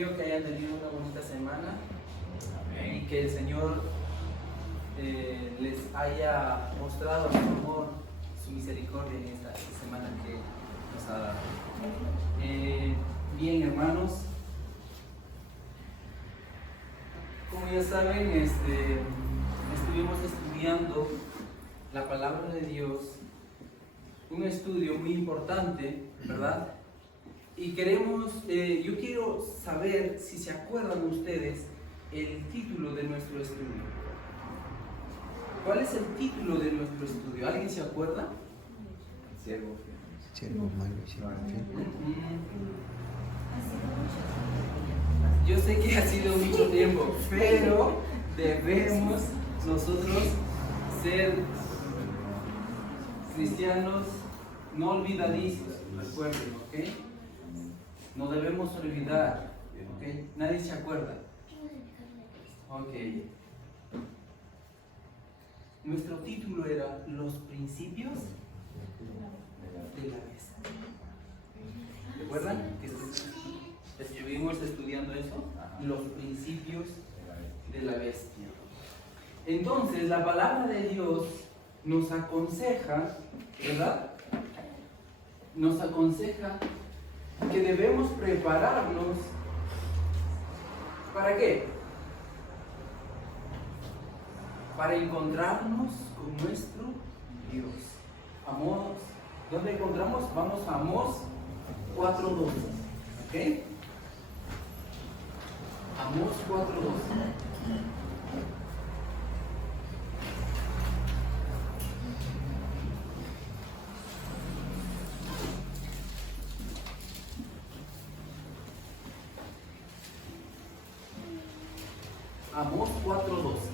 Confío que hayan tenido una bonita semana y que el Señor les haya mostrado su amor, su misericordia en esta semana que nos ha dado. Bien, hermanos, como ya saben, estuvimos estudiando la palabra de Dios, un estudio muy importante, ¿verdad? Y yo quiero saber si se acuerdan ustedes el título de nuestro estudio. ¿Cuál es el título de nuestro estudio? ¿Alguien se acuerda? Siervo malo, siervo fiel. Yo sé que ha sido mucho tiempo, pero debemos nosotros ser cristianos no olvidadizos, recuerden, ¿ok? No debemos olvidar, ¿ok? Nadie se acuerda. Ok. Nuestro título era Los principios de la bestia. ¿Recuerdan que estuvimos estudiando eso? Los principios de la bestia. Entonces, la palabra de Dios nos aconseja, ¿verdad? Nos aconseja que debemos prepararnos. ¿Para qué? Para encontrarnos con nuestro Dios. Amós, ¿dónde encontramos? Vamos a Amós 4:12. ¿Ok? Amós 4:12. Amós 4:12.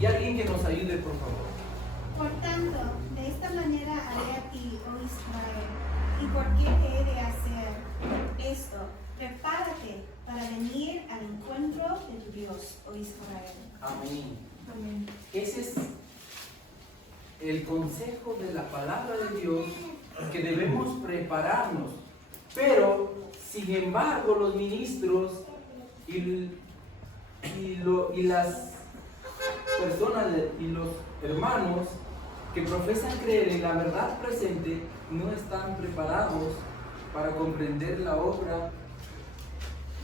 Y alguien que nos ayude, por favor. Por tanto, de esta manera haré a ti, oh Israel. ¿Y por qué te he de hacer esto? Prepárate para venir al encuentro de tu Dios, oh Israel. Amén. Amén. Ese es el consejo de la palabra de Dios, que debemos prepararnos. Pero, sin embargo, los ministros y las personas y los hermanos que profesan creer en la verdad presente no están preparados para comprender la obra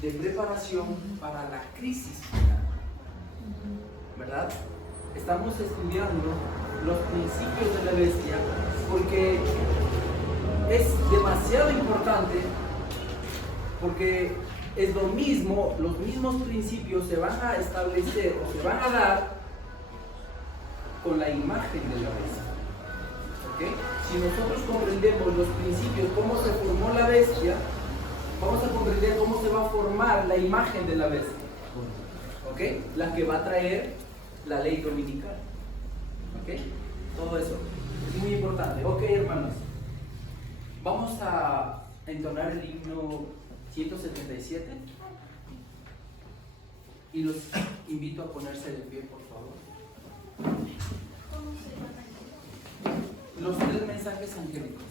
de preparación para la crisis final, ¿verdad? Estamos estudiando los principios de la bestia porque es demasiado importante, porque es lo mismo, los mismos principios se van a establecer o se van a dar con la imagen de la bestia. ¿Okay? Si nosotros comprendemos los principios, cómo se formó la bestia, vamos a comprender cómo se va a formar la imagen de la bestia. ¿Okay? La que va a traer la ley dominical. ¿Okay? Todo eso es muy importante. Ok, hermanos, vamos a entonar el himno 177 y los invito a ponerse de pie, por favor. Los 3 mensajes angélicos.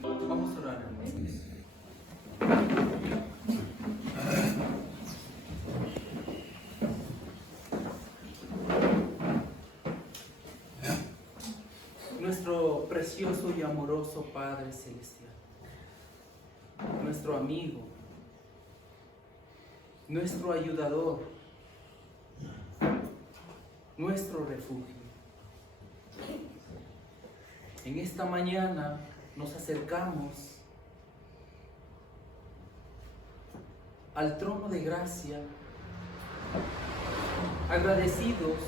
Vamos a orar, hermanos. Nuestro precioso y amoroso Padre Celestial, nuestro amigo, nuestro ayudador, nuestro refugio. En esta mañana nos acercamos al trono de gracia, agradecidos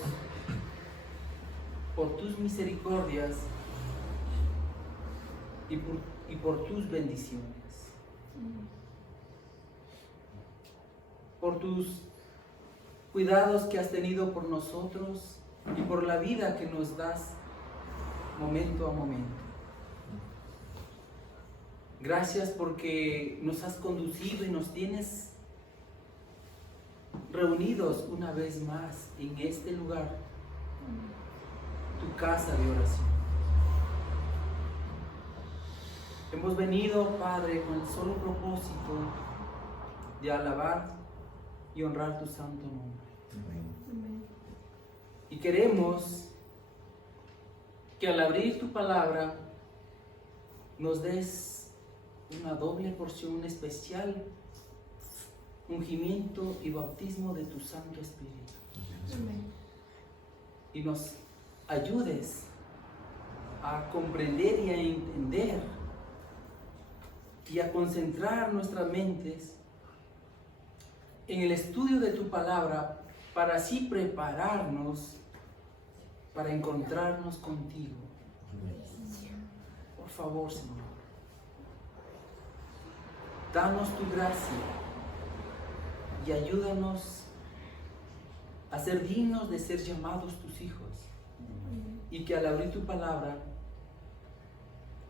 por tus misericordias y por tus bendiciones, por tus cuidados que has tenido por nosotros y por la vida que nos das momento a momento. Gracias porque nos has conducido y nos tienes reunidos una vez más en este lugar, tu casa de oración. hemos venido, Padre, con el solo propósito de alabar y honrar tu santo nombre. Amén. Y queremos que al abrir tu palabra nos des una doble porción especial, ungimiento y bautismo de tu Santo Espíritu. Y nos ayudes a comprender y a entender y a concentrar nuestras mentes en el estudio de tu palabra para así prepararnos para encontrarnos contigo. Por favor, Señor, danos tu gracia y ayúdanos a ser dignos de ser llamados tus hijos. Y que al abrir tu palabra,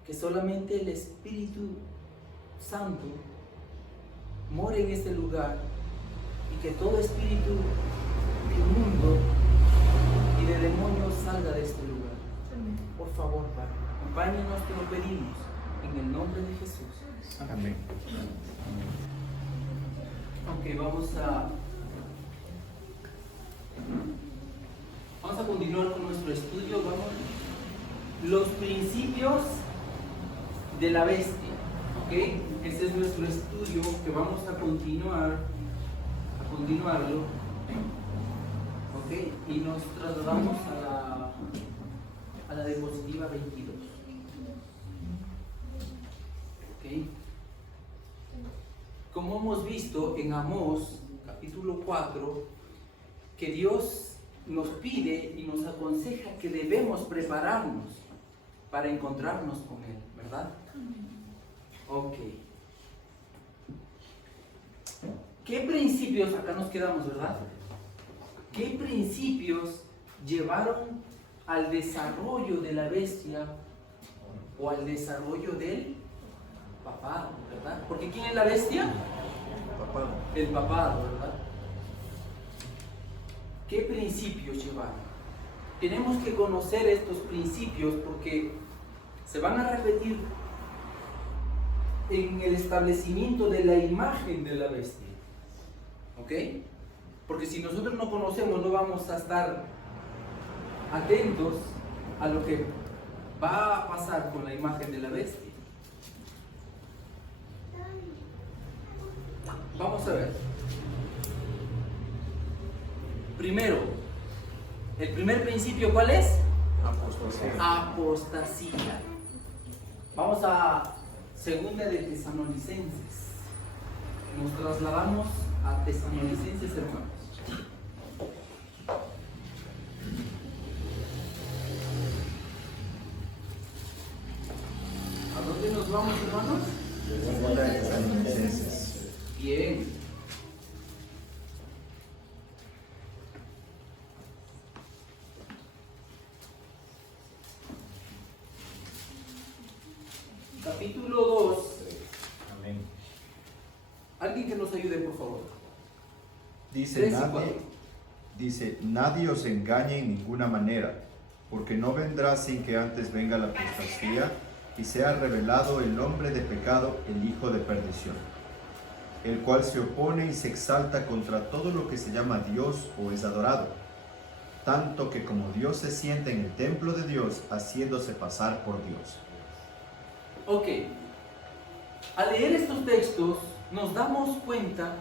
que solamente el Espíritu Santo more en este lugar y que todo espíritu inmundo y de demonios salga de este lugar. Por favor, Padre, acompáñanos, te lo pedimos, en el nombre de Jesús. Amén. Ok, vamos a continuar con nuestro estudio. Los principios de la bestia. Ok, ese es nuestro estudio que vamos a continuarlo. Ok, y nos trasladamos a la diapositiva 22. Ok, como hemos visto en Amós capítulo 4, que Dios nos pide y nos aconseja que debemos prepararnos para encontrarnos con Él, ¿verdad? Ok. ¿Qué principios, acá nos quedamos, ¿verdad? ¿Qué principios llevaron al desarrollo de la bestia o al desarrollo del papado, ¿verdad? Porque ¿quién es la bestia? El papado, ¿verdad? ¿Qué principios llevaron? Tenemos que conocer estos principios porque se van a repetir en el establecimiento de la imagen de la bestia. ¿Ok? Porque si nosotros no conocemos, no vamos a estar atentos a lo que va a pasar con la imagen de la bestia. Vamos a ver. Primero, el primer principio, ¿cuál es? Apostasía. Vamos a Segunda de Tesalonicenses. Nos trasladamos a Tesalonicenses, hermanos. ¿A dónde nos vamos, hermanos? Segunda de Tesalonicenses. Bien. Capítulo 2. Amén. Alguien que nos ayude, por favor. Dice 3 y 4. nadie os engañe en ninguna manera, porque no vendrá sin que antes venga la apostasía y sea revelado el hombre de pecado, el hijo de perdición, el cual se opone y se exalta contra todo lo que se llama Dios o es adorado, tanto que como Dios se sienta en el templo de Dios, haciéndose pasar por Dios. Ok, al leer estos textos nos damos cuenta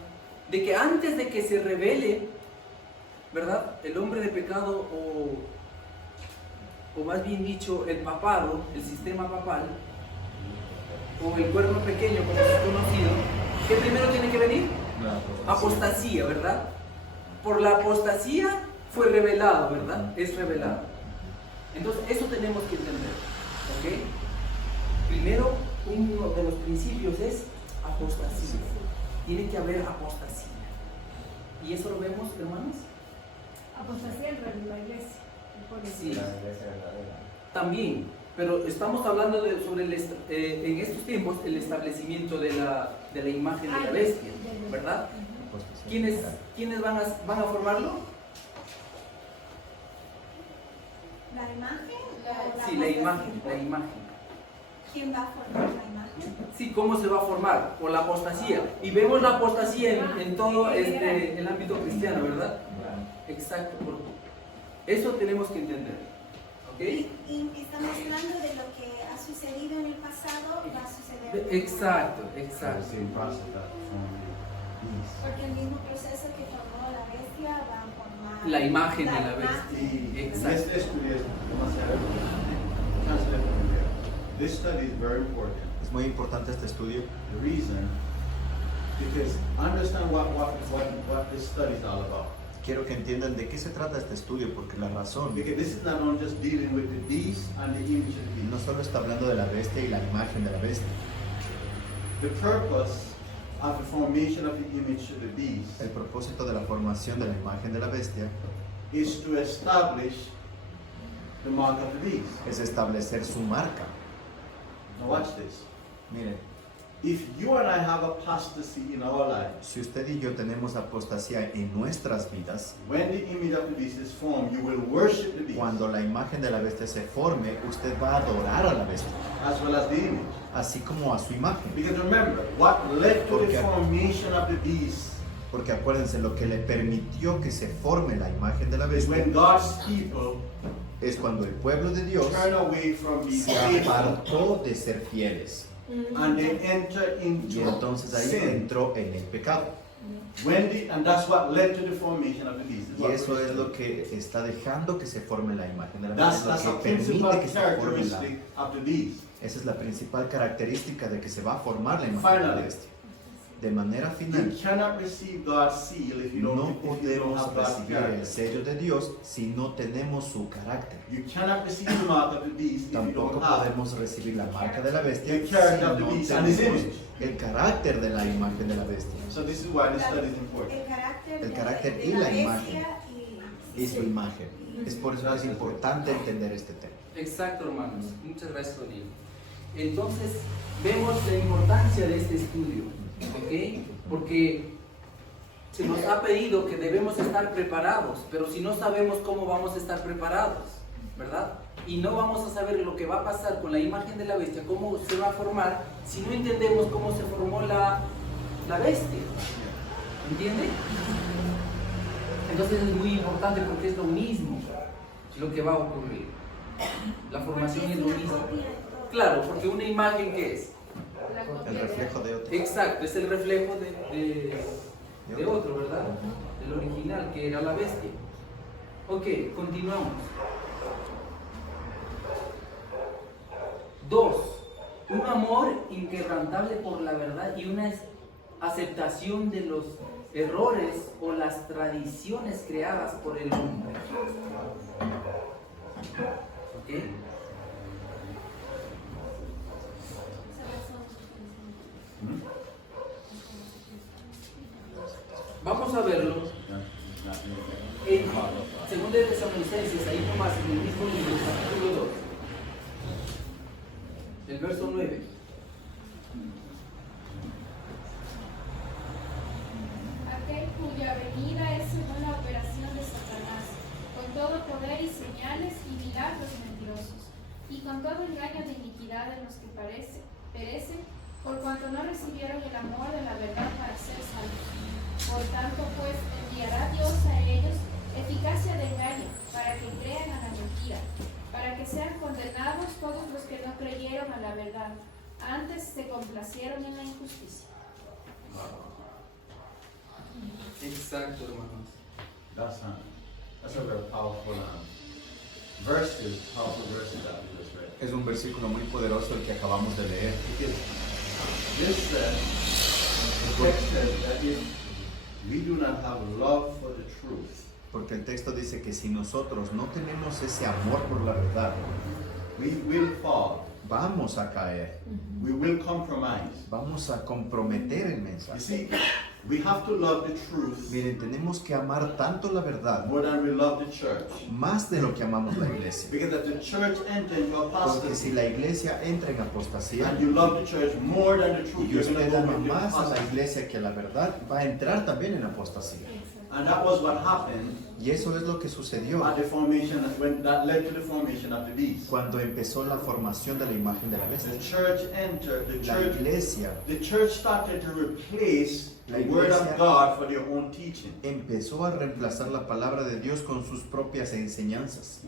de que antes de que se revele, ¿verdad?, el hombre de pecado o más bien dicho el papado, el sistema papal o el cuerno pequeño como es conocido, ¿qué primero tiene que venir? La Apostasía, ¿verdad? Por la apostasía fue revelado, ¿verdad? Es revelado. Entonces eso tenemos que entender, ¿ok? Primero, uno de los principios es apostasía. Tiene que haber apostasía. ¿Y eso lo vemos, hermanos? Apostasía en la iglesia. Sí. También, pero estamos hablando sobre en estos tiempos el establecimiento de la imagen de la bestia, ¿verdad? ¿Quiénes van a formarlo? ¿La imagen? Sí, la imagen. ¿Quién va a formar la imagen? Sí, ¿cómo se va a formar? Por la apostasía. Y vemos la apostasía en todo el ámbito cristiano, ¿verdad? Exacto. Eso tenemos que entender. ¿Ok? Y estamos hablando de lo que ha sucedido en el pasado, va a suceder en el futuro. Exacto, The exacto. same process that formed the beast. Porque el mismo proceso que formó la bestia va a formar La imagen de la imagen. bestia. Y Exacto. este estudio es demasiado importante. This study is very important. Es muy importante este estudio The reason, because understand what this study is all about. quiero que entiendan de qué se trata este estudio, porque la razón Because this is not only just dealing with the beast and the image of the no beast. solo está hablando de la bestia y la imagen de la bestia. The purpose of the formation of the image of the beast El propósito de la formación de la imagen de la bestia is to establish the mark of the beast. es establecer su marca. Now watch this. Miren, If you and I have apostasy in our lives, si usted y yo tenemos apostasía en nuestras vidas, when the image of the beast is formed, you will worship the beast cuando la imagen de la bestia se forme, usted va a adorar a la bestia, as well as the image. así como a su imagen. Because remember, what led to the Porque- formation of the beast Porque acuérdense, lo que le permitió que se forme la imagen de la is bestia when God's people es cuando el pueblo de Dios turn away from being se faithful apartó de ser fieles. and they enter Y into entonces ahí sin. entró en el pecado. And that's what led to the formation of the beast. Y eso es lo que está dejando que se forme la imagen de la That's bestia, a es lo que permite principal que se forme la. characteristic of the beast. Esa es la principal característica de que se va a formar la imagen de la Finally. bestia. De manera You final, cannot receive God's seal if you no don't podemos have God's recibir el character. sello de Dios si no tenemos su carácter. You cannot receive the mark of the beast if you Tampoco don't have podemos recibir la marca de la bestia the si character of the no beast and his tenemos image. el carácter de la imagen de la bestia So this is why this study is important. El carácter, El de y la bestia imagen. y y su imagen. Es por eso que es importante entender este tema. Exacto, hermanos. Muchas gracias, Tony. Entonces, vemos la importancia de este estudio, ¿ok? Porque se nos ha pedido que debemos estar preparados, pero si no sabemos cómo vamos a estar preparados, ¿verdad? Y no vamos a saber lo que va a pasar con la imagen de la bestia, cómo se va a formar, si no entendemos cómo se formó la bestia. ¿Entiende? Entonces es muy importante porque es lo mismo lo que va a ocurrir. La formación es lo mismo. Claro, porque una imagen, ¿qué es? El reflejo de otro. Exacto, es el reflejo de otro, ¿verdad? Del original, que era la bestia. Ok, continuamos. 2. Un amor inquebrantable por la verdad y una aceptación de los errores o las tradiciones creadas por el hombre. ¿Ok? Vamos a verlo en 2 de Tesalonicenses, ahí nomás, en el mismo libro, capítulo 2, el verso 9. Aquel cuya venida es según la operación de Satanás, con todo poder y señales y milagros mentirosos, y con todo engaño de iniquidad en los que perecen, por cuanto no recibieron el amor de la verdad para ser salvos. Por tanto, pues, enviará Dios a ellos eficacia de engaño, para que crean a la mentira, para que sean condenados todos los que no creyeron a la verdad, antes se complacieron en la injusticia. Exacto, hermanos. That's a very powerful verses, powerful verses that we just read. Es un versículo muy poderoso el que acabamos de leer. Because this says, the text says that if we do not have love for the truth, Porque el texto dice que si nosotros no tenemos ese amor por la verdad, we will fall, vamos a caer, we will compromise. vamos a comprometer el You mensaje. see, we have to love the truth Miren, tenemos que amar tanto la verdad, more than we love the church. más de lo que amamos la iglesia. Because if the church enters into Porque si apostasy, la iglesia entra en apostasía and you love the church more than the truth, y you're going usted to go ama into más a la apostasy. iglesia que a la verdad, va a entrar también en apostasía. And that was what happened Y eso es lo que sucedió at the formation, when that led to the formation of the beast. cuando empezó la formación de la imagen de la The bestia. church entered, La the church started to replace La the word iglesia of God for their own teaching. empezó a reemplazar la palabra de Dios con sus propias enseñanzas.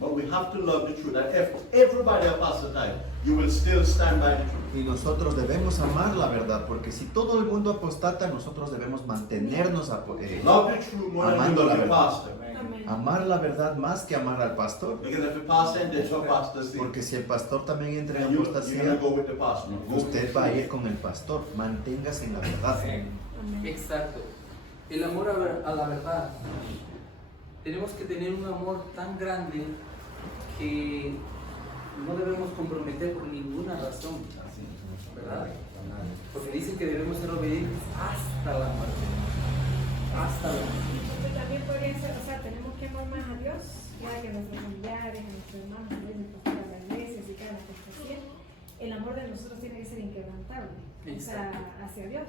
But we have to love the truth. That if everybody apostate, you will still stand by the truth. Y nosotros debemos amar la verdad, porque si todo el mundo apostata, nosotros debemos mantenernos Love the truth more than you amando la love the verdad. pastor. Amén. Amar la verdad más que amar al pastor. Because if the pastor enters apostasy, Porque si el pastor también entra en then you're going to apostasía, go with the pastor. usted va a ir con el pastor. Manténgase en la verdad. Amén. Exacto. El amor a la verdad. Tenemos que tener un amor tan grande que no debemos comprometer por ninguna razón, ¿verdad? Porque dicen que debemos ser obedientes hasta la muerte. Hasta la muerte. Entonces también podría ser, o sea, tenemos que amar más a Dios, ya que a nuestros familiares, a nuestros hermanos, a veces a la iglesia, si cada apostasía. El amor de nosotros tiene que ser inquebrantable, o sea, hacia Dios,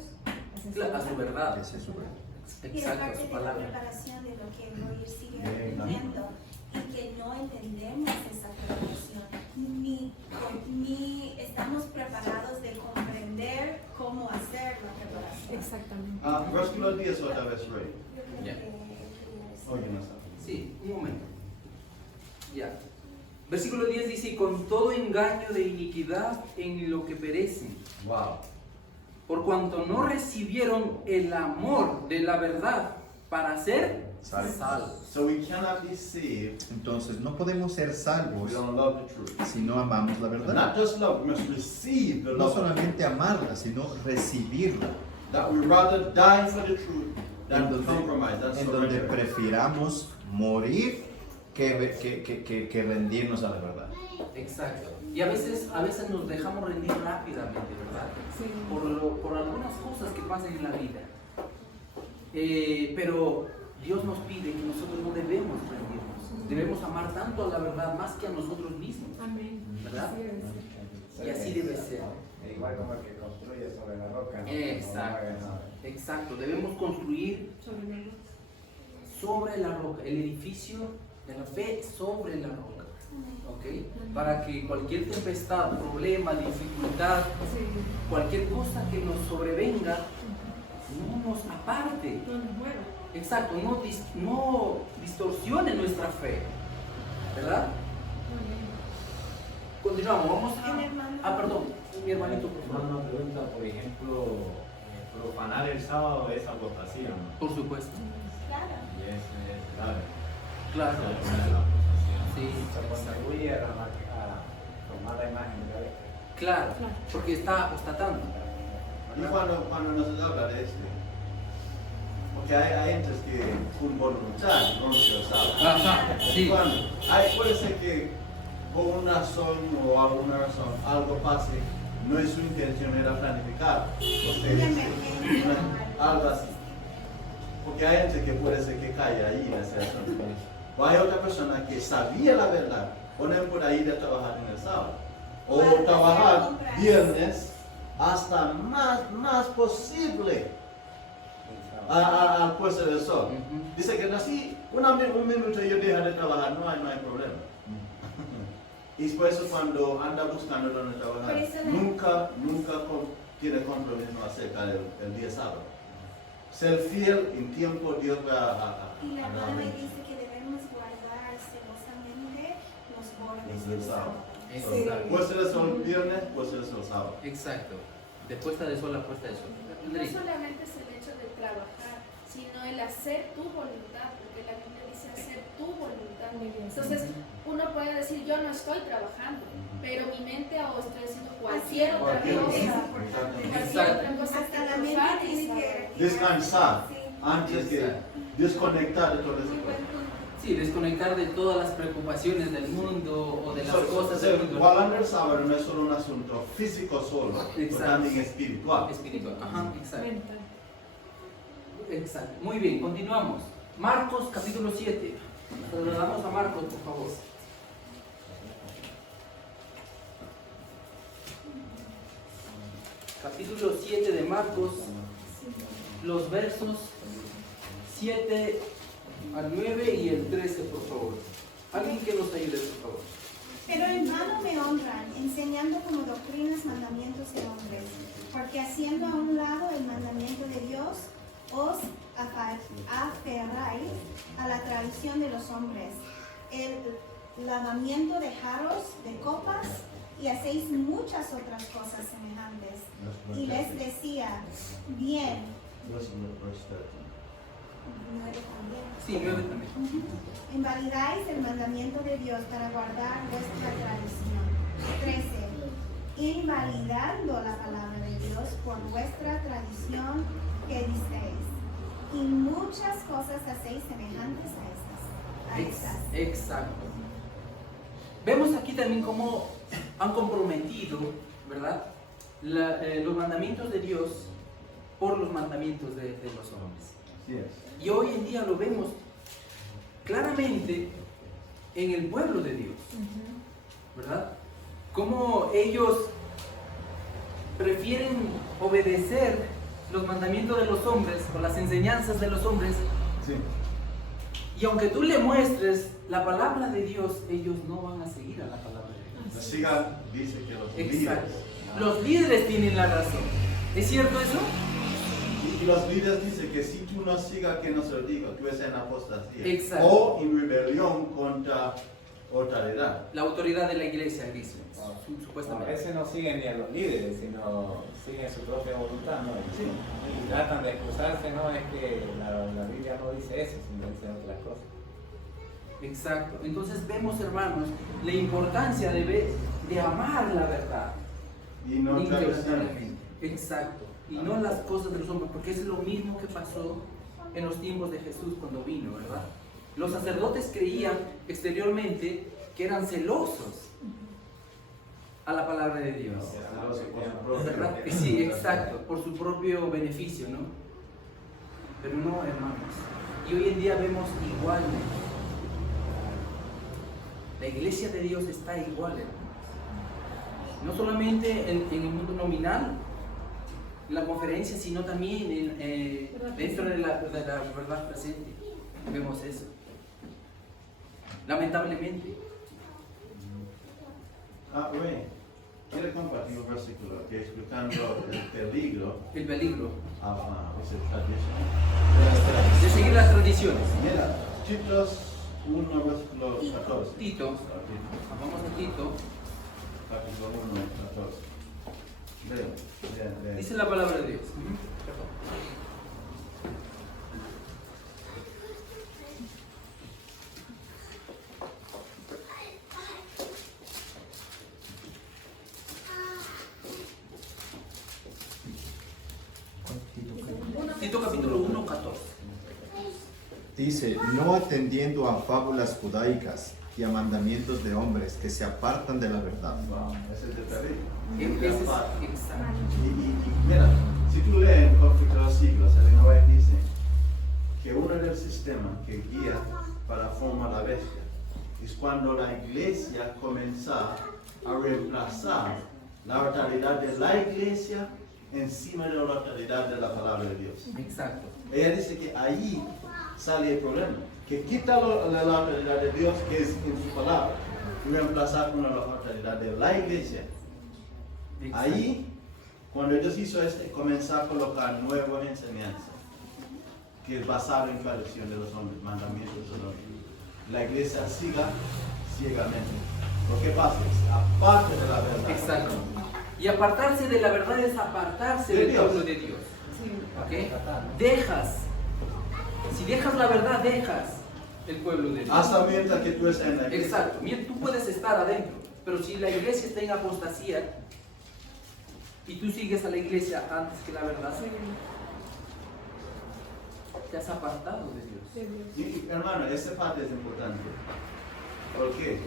hacia Claro, a su verdad. Ese es su verdad. Y la Exacto, parte su de la palabra. preparación de lo que Roy sigue aprendiendo y que no entendemos esa preparación, ni estamos preparados de comprender cómo hacer la preparación. Exactamente. Versículo 10 otra vez, Ray. Ya. Oye, no está. Sí, un momento. Ya. Versículo 10 dice, con todo engaño de iniquidad en lo que perecen, Wow. por cuanto no recibieron el amor de la verdad para ser Salvos. salvos. So we cannot be saved Entonces no podemos ser if salvos we don't love the truth. si no amamos la And verdad. not just love, we must receive the No love. solamente amarla, sino recibirla. That we rather die for the truth En than donde, compromise. That's en donde surrender. prefiramos morir que rendirnos a la verdad. Exacto. Y a veces nos dejamos rendir rápidamente, ¿verdad? Sí. Por algunas cosas que pasan en la vida. Pero Dios nos pide que nosotros no debemos rendirnos. Debemos amar tanto a la verdad más que a nosotros mismos. Amén. ¿Verdad? Así debe ser. Y así debe ser. Igual como el que construye sobre la roca. Exacto. Exacto. Debemos construir Sobre la luz. sobre la roca, el edificio de la fe sobre la roca. ¿Ok? Para que cualquier tempestad, problema, dificultad, Sí. cualquier cosa que nos sobrevenga, no nos aparte. No nos mueva. Exacto, no distorsione nuestra fe. ¿Verdad? Amén. Continuamos, vamos El hermano. perdón, mi hermanito, por favor. Una pregunta, por ejemplo, profanar el sábado es apostasía, ¿no? Por supuesto. Claro. Y es grave. Claro. Es la apostasía. Sí, Se contribuye a tomar la imagen de Dios. claro, porque está apostatando. Y cuando nos habla de esto, porque hay entes que con voluntad no se saben. Ajá, sí. Puede ser que por una razón o alguna razón algo pase, no es su intención, era planificar. Una emergencia. Algo así. Porque hay gente que puede ser que caiga ahí en esa razón. O hay otra persona que sabía la verdad, ponen por ahí de trabajar en el sábado. O Para trabajar hacer compras. viernes hasta más posible al puesto del sol. Ujú. Dice que así, un minuto yo dejo de trabajar, no hay problema. Y por eso cuando anda buscando donde trabajar, Por eso nunca tiene compromiso acerca del día sábado. Ser fiel en tiempo, Dios va Y la a norma dice que debemos guardar celosamente los bordes del sábado. Exacto. Puede ser el sol viernes, puede ser el sol sábado. Exacto. De puesta de sol a puesta de sol. No solamente es el hecho de trabajar, sino el hacer tu voluntad, porque la Biblia dice hacer tu voluntad. Muy bien. Entonces, uno puede decir, yo no estoy trabajando, pero mi mente o estoy haciendo cualquier otra Cualquier cosa. cosa. Cualquier otra cosa Hasta que la mente profane tiene esa- que Descansar Sí. antes que desconectar de todo eso. Muy buen punto. Sí, desconectar de todas las preocupaciones del mundo o de las cosas del mundo. Guardar el sábado no es solo un asunto físico solo, sino Exacto. también espiritual. Espiritual. Ajá, exacto. Mental. Exacto. Muy bien, continuamos. Marcos capítulo 7. Saludamos a Marcos, por favor. Capítulo 7 de Marcos, los versos 7 al 9 y el 13, por favor. Alguien que nos ayude, por favor. Pero en vano me honran, enseñando como doctrinas mandamientos de hombres, porque haciendo a un lado el mandamiento de Dios, os aferráis a la tradición de los hombres, el lavamiento de jarros, de copas, y hacéis muchas otras cosas semejantes. Y les decía, bien, Verse 13. 9 también. Sí, 9 también. Invalidáis el mandamiento de Dios para guardar vuestra tradición. 13. Invalidando la palabra de Dios por vuestra tradición que disteis. Y muchas cosas hacéis semejantes a estas. Exacto. Vemos aquí también cómo han comprometido, ¿verdad?, los mandamientos de Dios por los mandamientos de los hombres. Así es. Y hoy en día lo vemos claramente en el pueblo de Dios, ¿verdad? Cómo ellos prefieren obedecer los mandamientos de los hombres o las enseñanzas de los hombres, Sí. y aunque tú le muestres la palabra de Dios, ellos no van a seguir a la palabra de Dios. La SIGA dice que los Exacto. líderes. Los líderes tienen la razón. ¿Es cierto eso? Y los líderes dicen que si tú no sigas que no se lo diga, tú eres en apostasía. Exacto. O en rebelión contra autoridad. La autoridad de la iglesia, dice, A supuestamente. veces no siguen ni a los líderes, sino siguen su propia voluntad, ¿no? Y tratan de excusarse, no es que la Biblia no dice eso, sino dice otras cosas. Exacto. Entonces vemos, hermanos, la importancia de amar la verdad. Y no tradiciones. inquebrantablemente. Exacto. Y no las cosas de los hombres, porque es lo mismo que pasó en los tiempos de Jesús cuando vino, ¿verdad? Los sacerdotes creían exteriormente que eran celosos a la palabra de Dios. ¿Verdad? Que sí, exacto, por su propio beneficio, ¿no? Pero no, hermanos. Y hoy en día vemos igualmente. La iglesia de Dios está igual, hermanos. No solamente en el mundo nominal, en la conferencia, sino también dentro de la verdad presente. Vemos eso. Lamentablemente. Rey, quiero compartir un versículo que explicando el peligro El peligro esa tradición. de seguir las tradiciones. Mira, Titos 1, versículo 14. Tito, vamos a Tito, Capítulo 1, 14. Leo. dice la palabra de Dios. Perdón. Tito capítulo 1, 14. Dice, no atendiendo a fábulas judaicas y a mandamientos de hombres que se apartan de la verdad. Wow, ese es de peligro. Ese es exacto. Y mira, si tú lees en Conflicto de los Siglos, Ellen White dice que uno del sistema que guía para formar la bestia es cuando la iglesia comienza a reemplazar la autoridad de la iglesia encima de la autoridad de la palabra de Dios. Exacto. Ella dice que ahí sale el problema, que quita la autoridad de Dios que es en su palabra y reemplazar con la autoridad de la iglesia. Ahí, cuando Dios hizo comenzó a colocar nuevas enseñanzas, que es basado en tradición de los hombres, mandamientos de los hombres. La iglesia siga ciegamente. Lo que pasa es, aparte de la verdad. Exacto. Y apartarse de la verdad es apartarse De del Dios. pueblo de Dios. ¿Ok? Dejas. Si dejas la verdad, dejas el pueblo de Dios. Hasta mientras que tú estés en la iglesia. Exacto. Mira, tú puedes estar adentro, pero si la iglesia está en apostasía y tú sigues a la iglesia antes que la verdad, te has apartado de Dios. Y, hermano, esta parte es importante. ¿Por qué?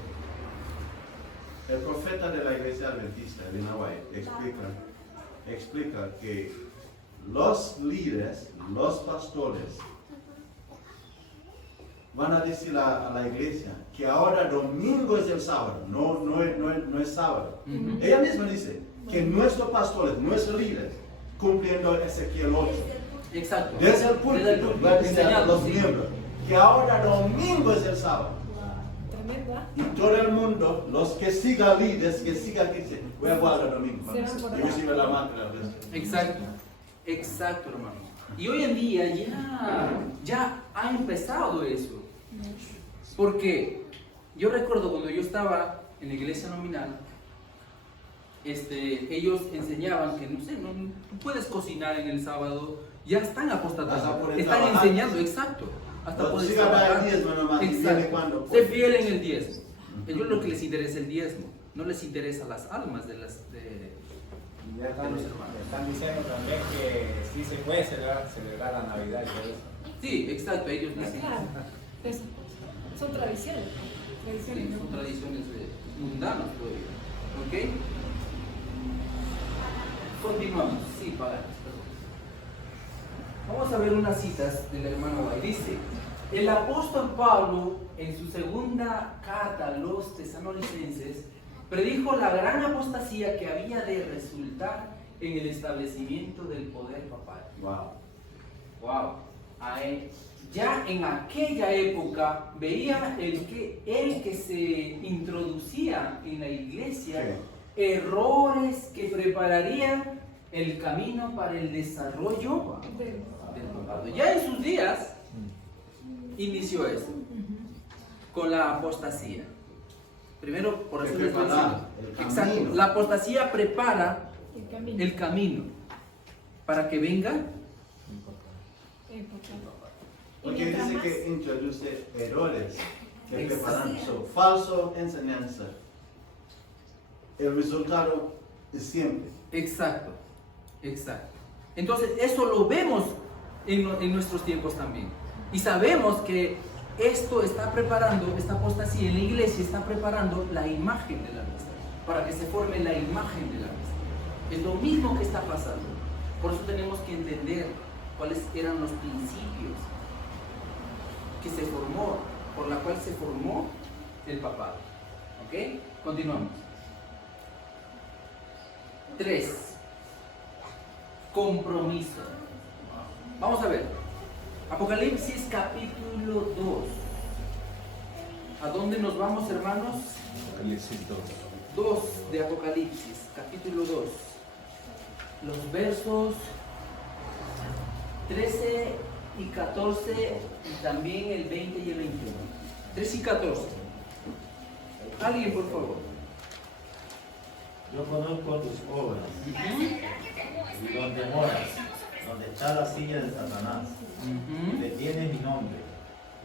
El profeta de la iglesia adventista, Ellen White, explica que los líderes, los pastores, van a decir a la iglesia que ahora domingo es el sábado, no es sábado. Ella misma dice que nuestros pastores, nuestros líderes, cumpliendo Ezequiel 8, Exacto. Desde el púlpito, va a decir a los sí. miembros que ahora domingo es el sábado. Tremendo, ¿ah? Y todo el mundo, los que sigan líderes, que sigan que dicen, voy a guardar domingo. Se van por Y recibe la mano de la vez. Exacto, exacto, hermano. Y hoy en día ya ha empezado eso. Porque yo recuerdo cuando yo estaba en la iglesia nominal, ellos enseñaban que, no sé, tú puedes cocinar en el sábado, ya están apostatando, Hasta por el están trabajar. enseñando, exacto. Hasta Pues poder sigan trabajar. el diezmo nomás, viene Exacto. cuando Sé puede. fiel en el diezmo. Ellos lo que les interesa es el diezmo, no les interesa las almas de Ya están, los hermanos. están diciendo también que sí se puede celebrar la Navidad y todo eso. Sí, exacto, ellos dicen. Claro, eso. Son tradiciones. Tradiciones, Sí, ¿no? son tradiciones mundanas todavía. ¿Ok? Continuamos. Sí, paganas, perdón. Vamos a ver unas citas del hermano Bay. Dice, el apóstol Pablo, en su segunda carta a los tesalonicenses, predijo la gran apostasía que había de resultar en el establecimiento del poder papal. Wow. Wow. Ya en aquella época veía el que se introducía en la iglesia errores que prepararían el camino para el desarrollo del papado. Ya en sus días inició eso, con la apostasía. Primero, por eso Que les estoy prepara diciendo. el Exacto. camino. La apostasía prepara El camino. el camino para que venga. El papá. Y Porque mientras dice más- que introduce errores que Exacto. preparan su falso enseñanza. El resultado es siempre. Exacto, exacto. Entonces, eso lo vemos en nuestros tiempos también. Y sabemos que esto está preparando, esta apostasía en la iglesia está preparando la imagen de la misma, para que se forme la imagen de la misma. Es lo mismo que está pasando. Por eso tenemos que entender cuáles eran los principios que se formó, por la cual se formó el papado. ¿Ok? Continuamos. 3. Compromiso. Vamos a ver. Apocalipsis capítulo 2. ¿A dónde nos vamos, hermanos? Apocalipsis 2. 2 de Apocalipsis, capítulo 2. Los versos 13 y 14 y también el 20 y el 21. 13 y 14. Alguien, por favor. Yo conozco tus obras y donde moras, donde está la silla de Satanás, donde tiene mi nombre,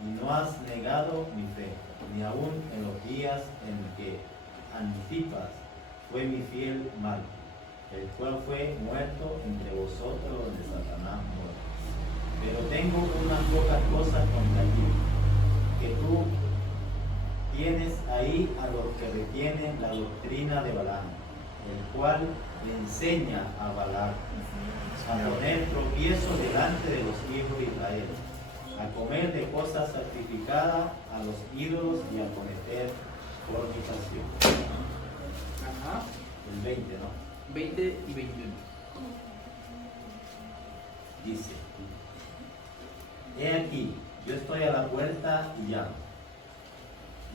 y no has negado mi fe, ni aun en los días en que Antipas fue mi fiel mal, el cual fue muerto entre vosotros donde Satanás mora. Pero tengo unas pocas cosas contra ti, que tú tienes ahí a los que retienen la doctrina de Balaam, el cual enseña a Balac a poner tropiezo delante de los hijos de Israel, a comer de cosas sacrificadas a los ídolos y a cometer fornicación. Ajá. El 20, ¿no? 20 y 21. Dice, he aquí, yo estoy a la puerta y llamo.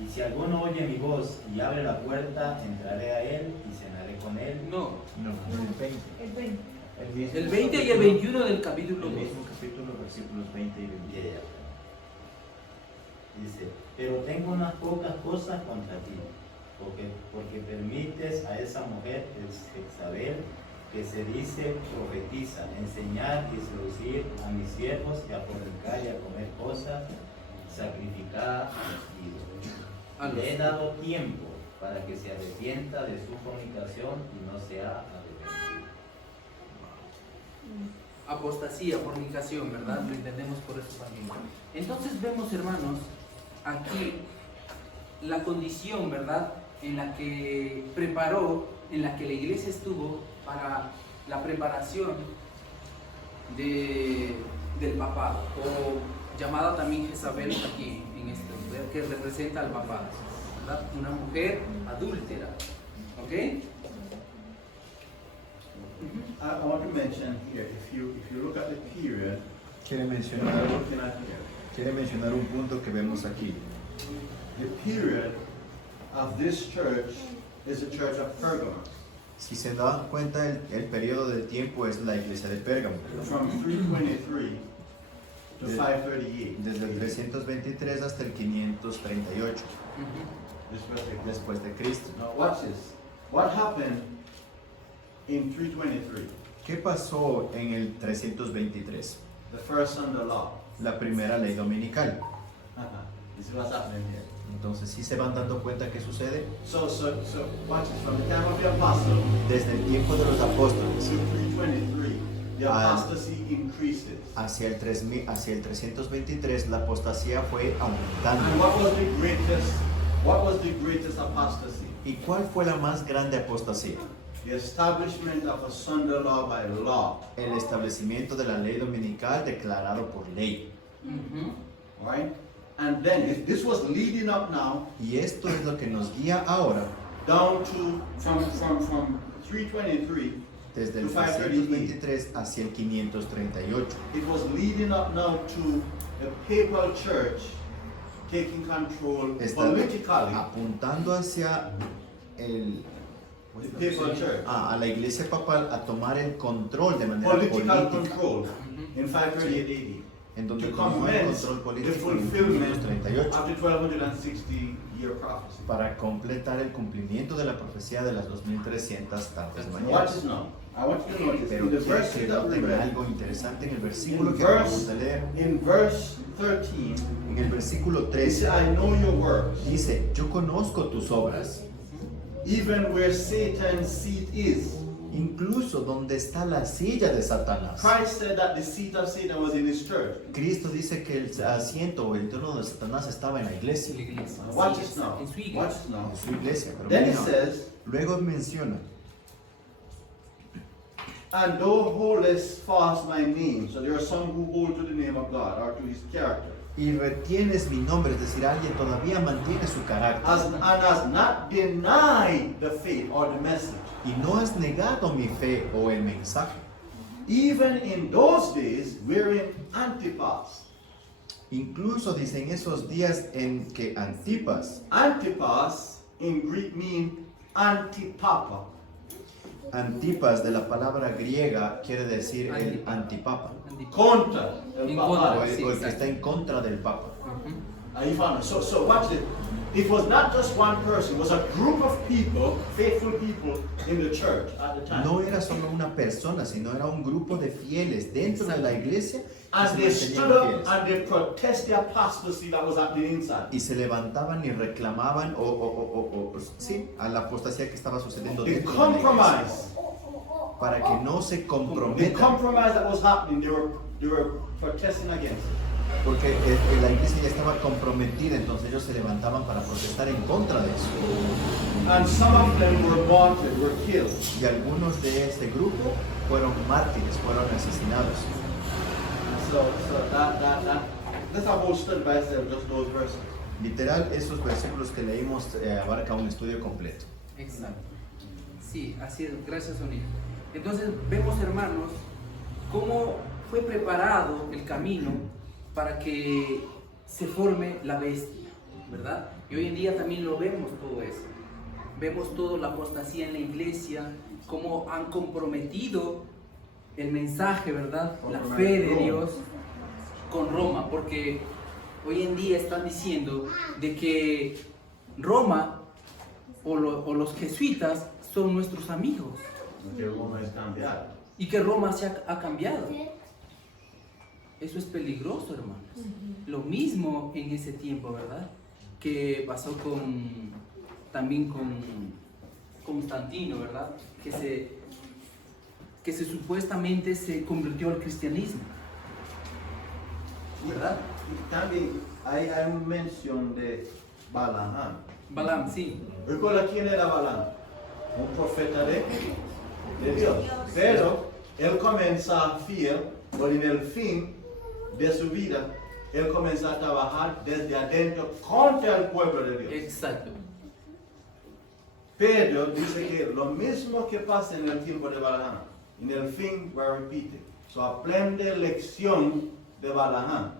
Y si alguno oye mi voz y abre la puerta, entraré a él y cenaré con él. No, No, el 20. El 20. el 20 y el 21 del capítulo El 2. mismo capítulo, versículos 20 y 21. Yeah. Dice, pero tengo unas pocas cosas contra ti, porque permites a esa mujer, Jezabel, que se dice profetiza, enseñar y seducir a mis siervos y a fornicar y a comer cosas sacrificadas a los ídolos. Le he dado tiempo para que se arrepienta de su fornicación y no se ha arrepentido. Apostasía, fornicación, ¿verdad? Lo entendemos por eso también. Entonces vemos, hermanos, aquí la condición, ¿verdad? En la que preparó, en la que la iglesia estuvo para la preparación del papado, o llamada también Jezabel aquí en este, que representa al papado, ¿verdad? Una mujer adúltera, ¿ok? I want to mention here, if you look at the period, Quiere we're mencionar, looking at here, quiere mencionar un punto que vemos aquí. the period of this church is the church of Pergamum, Si se dan cuenta, el periodo de tiempo es la iglesia de Pérgamo, from 323 to De- 538. desde el 323 hasta el 538 después de Cristo. Now watch this. What happened in 323? ¿Qué pasó en el 323? The first Sunday law. La primera ley dominical. This is what's happening here. Entonces, ¿sí se van dando cuenta qué sucede? So watch this. From the time of the apostle Desde el tiempo de los apóstoles to 323, the Ah. apostasy increases. hacia el 323, la apostasía fue And aumentando. what was the greatest apostasy? ¿Y cuál fue la más grande apostasía? The establishment of a Sunday law by law. El establecimiento de la ley dominical declarado por ley. Right? And then this was leading up now Y esto es lo que nos guía ahora, down to from 323. desde el To 538. 323 hacia el 538. It was leading up now to the papal church taking control Está politically. apuntando hacia el, The papal church. a la iglesia papal a tomar el control de manera Political política, control in 538 AD. en donde To tomó el commence control the político en fulfillment 538 of the 1260 year prophecy. para completar el cumplimiento de la profecía de las 2300 tardes Now watch mañanas. this now. I want you to notice Pero in the quiero verse que that we noten read, algo interesante en el versículo in que acabamos de leer. verse 13, En el versículo it 13 says, I know your works, dice, yo conozco tus obras, even where Satan's seat is. incluso donde está la silla de Satanás. Christ said that the seat of Satan was in his church. Cristo dice que el asiento o el trono de Satanás estaba en la iglesia, En la iglesia. Watch Sí, this now. en su iglesia. Watch this now. en su iglesia. Pero Then mira, it says, luego menciona, and thou holdest fast my name. So there are some who hold to the name of God or to his character. y retienes mi nombre, es decir, alguien todavía mantiene su carácter And has not denied the faith or the message. y no has negado mi fe o el mensaje. Even in those days, wherein Antipas. Incluso dice en esos días en que Antipas, Antipas in Greek mean antipapa. Antipas de la palabra griega quiere decir el antipapa, Contra el In papa. contra. o el Sí, que exacto. está en contra del papa. Are you following? So watch it. It was not just one person, it was a group of people, faithful people in the church at the time. No era solo una persona, sino era un grupo de fieles dentro de la iglesia que And they se stood mantenían up fieles. and they protest the apostasy that was happening inside. Y se levantaban y reclamaban sí, a la apostasía que estaba sucediendo The dentro de la iglesia, compromise, para que no se the comprometan, compromise that was happening, they were protesting against it. porque la iglesia ya estaba comprometida, entonces ellos se levantaban para protestar en contra de eso. And some of them were martyred, were killed. Y algunos de este grupo fueron mártires, fueron asesinados. So that's a whole study by itself, just those verses. Literal, esos versículos que leímos abarca un estudio completo. Exacto. Sí, así es. Gracias, Sonia. Entonces vemos, hermanos, cómo fue preparado el camino para que se forme la bestia, ¿verdad? Y hoy en día también lo vemos todo eso. Vemos toda la apostasía en la iglesia, cómo han comprometido el mensaje, ¿verdad? La fe de Dios con Roma, porque hoy en día están diciendo de que Roma o los jesuitas son nuestros amigos Que Roma es cambiado. y que Roma se ha cambiado. Eso es peligroso, hermanos. Lo mismo en ese tiempo, ¿verdad? Que pasó también con Constantino, ¿verdad? Que se supuestamente se convirtió al cristianismo, ¿verdad? Y también hay una mención de Balaam. Balaam, sí. ¿Recuerda quién era Balaam? Un profeta de Dios. Pero él comienza fiel, pero en el fin de su vida, él comienza a trabajar desde adentro contra el pueblo de Dios. Exacto. Pedro dice que lo mismo que pasa en el tiempo de Balaam, en el fin va a repetir. So aprende lección de Balaam.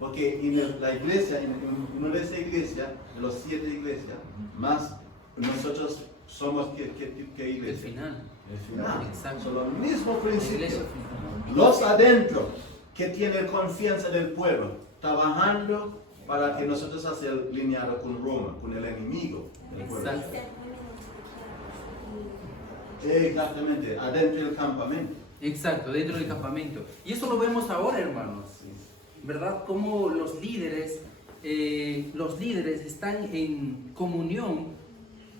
Porque en la iglesia, en una de esas iglesias, de las 7 iglesias, más nosotros somos ¿qué El iglesia? final. El final. Exacto. Son los mismos La principios. iglesia final. Los adentro, que tienen confianza del pueblo, trabajando para que nosotros hacemos alineado con Roma, con el enemigo del pueblo. Exacto. Exactamente, adentro del campamento. Exacto, dentro del campamento. Y eso lo vemos ahora, hermanos. ¿Verdad? Como los líderes están en comunión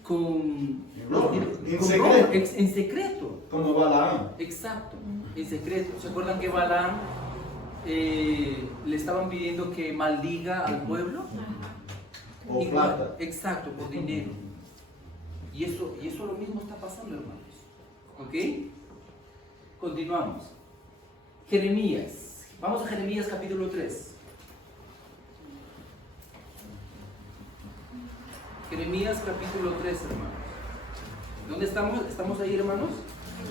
con Roma, en con secreto. Roma, en secreto. Como Balaam. Exacto, en secreto. ¿Se acuerdan que Balaam le estaban pidiendo que maldiga al pueblo? O Igual, plata. exacto, por dinero. Y eso lo mismo está pasando, hermanos. ¿Ok? Continuamos. Jeremías. Vamos a Jeremías capítulo 3. Jeremías capítulo 3, hermanos. ¿Dónde estamos? ¿Estamos ahí, hermanos?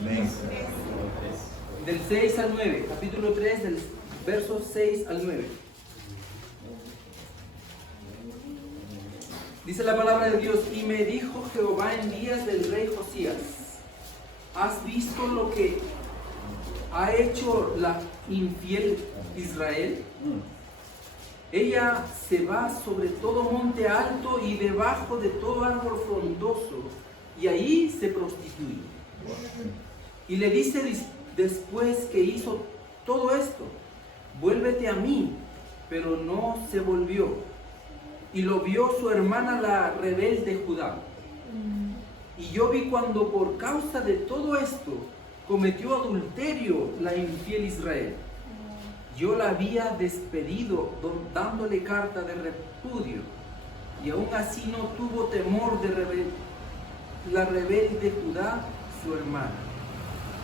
Amén. Del 6 al 9. Capítulo 3, del verso 6 al 9. Dice la palabra de Dios: y me dijo Jehová en días del rey Josías: ¿has visto lo que ha hecho la infiel Israel? Ella se va sobre todo monte alto y debajo de todo árbol frondoso, y ahí se prostituye. Y le dice después que hizo todo esto: vuélvete a mí. Pero no se volvió. Y lo vio su hermana la rebelde Judá. Y yo vi cuando por causa de todo esto cometió adulterio la infiel Israel. Yo la había despedido dándole carta de repudio, y aún así no tuvo temor de la rebelde Judá, su hermana,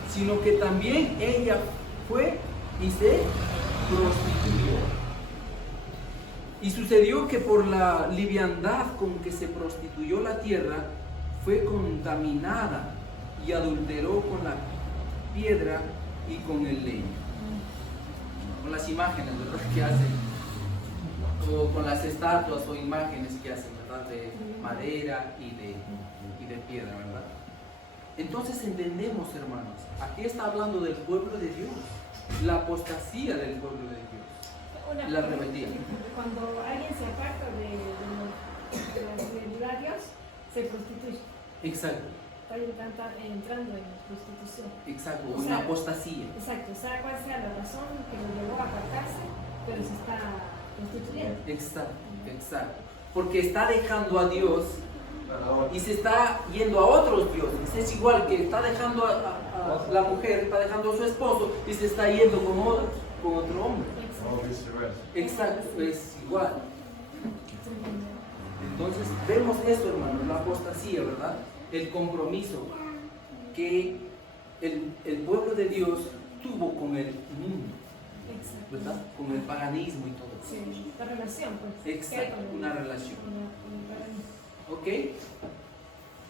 sino que también ella fue y se prostituyó. Y sucedió que por la liviandad con que se prostituyó la tierra, fue contaminada y adulteró con la piedra y con el leño. Con las imágenes, ¿verdad?, que hacen, o con las estatuas o imágenes que hacen, ¿verdad?, de madera y de piedra, ¿verdad? Entonces entendemos, hermanos, aquí está hablando del pueblo de Dios, la apostasía del pueblo de Dios, la rebeldía. Cuando alguien se aparta de Dios, se prostituye. Exacto, Está entrando en prostitución. exacto, O una sea, apostasía. Exacto, sea cual sea la razón que lo llevó a apartarse, pero se está prostituyendo. Exacto, exacto. Porque está dejando a Dios y se está yendo a otros dioses. Es igual que está dejando a la mujer, está dejando a su esposo y se está yendo con otro hombre. O viceversa. Exacto, es igual. Entonces vemos eso, hermanos, la apostasía, ¿verdad? El compromiso que el pueblo de Dios tuvo con el mundo, Exacto. ¿verdad? Con el paganismo y todo. Sí, la relación, pues. Exacto, una relación. Con el paganismo. ¿Ok?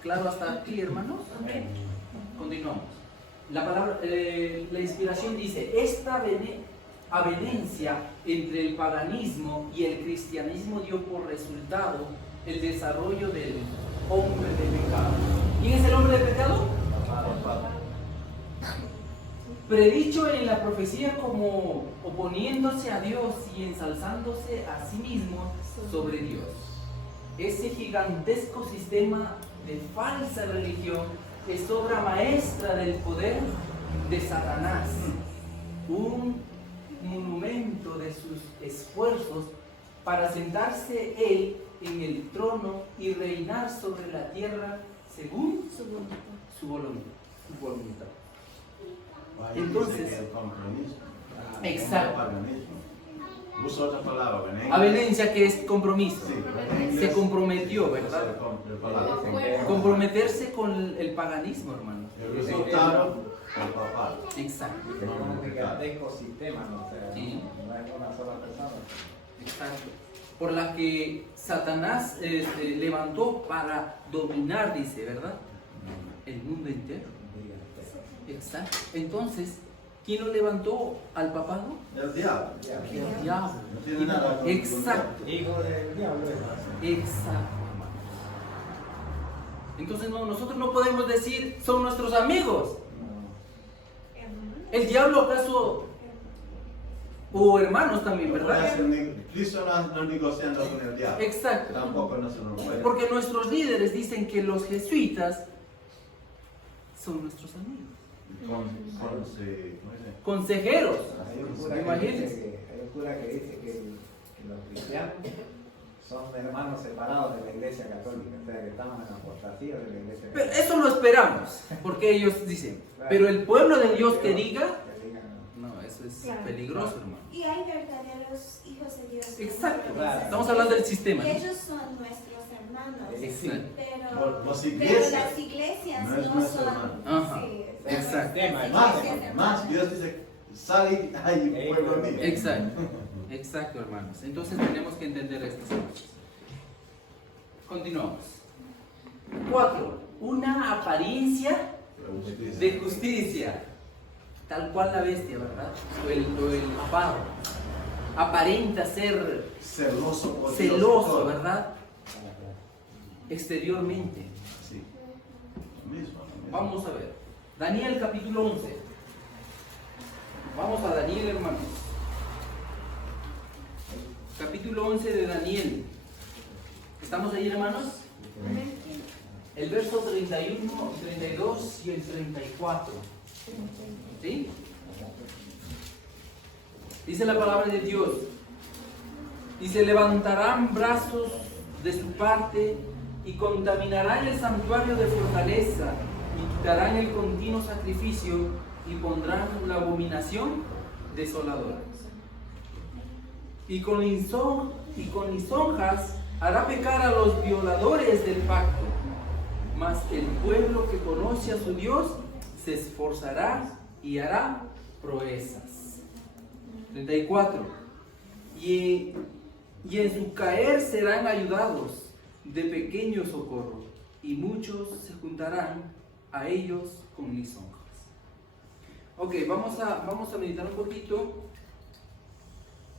¿Claro hasta aquí, hermanos? Amén. Continuamos. La palabra, la inspiración dice: esta avenencia entre el paganismo y el cristianismo dio por resultado el desarrollo del hombre de pecado. ¿Quién es el hombre de pecado? Predicho en la profecía como oponiéndose a Dios y ensalzándose a sí mismo sobre Dios. Ese gigantesco sistema de falsa religión es obra maestra del poder de Satanás, un monumento de sus esfuerzos para sentarse él en el trono y reinar sobre la tierra según su voluntad. Entonces, el compromiso. Exacto. Paganismo. Usa otra palabra, ¿verdad? Avenencia, que es compromiso. Sí, Se comprometió, ¿verdad? El palabra. Comprometerse con el paganismo, hermano. El resultado, el papá. Exacto. Es como un gigantesco sistema, ¿no? O sea, Sí. no es una sola persona. Exacto. Por la que Satanás levantó para dominar, dice, ¿verdad?, el mundo entero. Exacto. Entonces, ¿quién lo levantó al papado? El diablo. El diablo. No tiene nada con Exacto. Hijo del diablo. Exacto, hermanos. Entonces nosotros no podemos decir son nuestros amigos. ¿El diablo acaso? O hermanos también, ¿verdad? Cristo no negociando con el diablo. Exacto. Tampoco no se lo puede. Porque nuestros líderes dicen que los jesuitas son nuestros amigos. ¿Cómo se dice? Consejeros. Hay un cura que Imagínense. dice que los cristianos son hermanos separados de la iglesia católica, o sea que estamos en apostasía de la iglesia Pero católica. eso lo esperamos, porque ellos dicen, pero el pueblo de Dios que diga, Que digan, no, eso es Claro. peligroso, hermano. Y hay verdaderos hijos de Dios. Exacto. Claro. Estamos hablando del sistema, Y ¿no? ellos son nuestros hermanos. Exacto. Pero, Las pero iglesias las iglesias no es no nuestro son. hermano. Ajá. Sí, Exacto. las Más, iglesias más, hermanas. Dios dice, sale ahí, pueblo mío. Exacto, exacto, hermanos. Entonces tenemos que entender estas cosas. Continuamos. 4. Una apariencia de justicia, tal cual la bestia, ¿verdad? O el papado. Aparenta ser Celoso por Dios. celoso, ¿verdad? Exteriormente. Sí. Lo mismo. Vamos a ver. Daniel capítulo 11. Vamos a Daniel, hermanos. Capítulo 11 de Daniel. ¿Estamos ahí, hermanos? El verso 31, 32 y el 34. ¿Sí? Dice la palabra de Dios. Y se levantarán brazos de su parte y contaminarán el santuario de fortaleza y quitarán el continuo sacrificio y pondrán la abominación desoladora. Y con lisonjas hará pecar a los violadores del pacto, mas el pueblo que conoce a su Dios se esforzará y hará proezas. 34. Y en su caer serán ayudados de pequeño socorro, y muchos se juntarán a ellos con lisonjas. Ok, vamos a meditar un poquito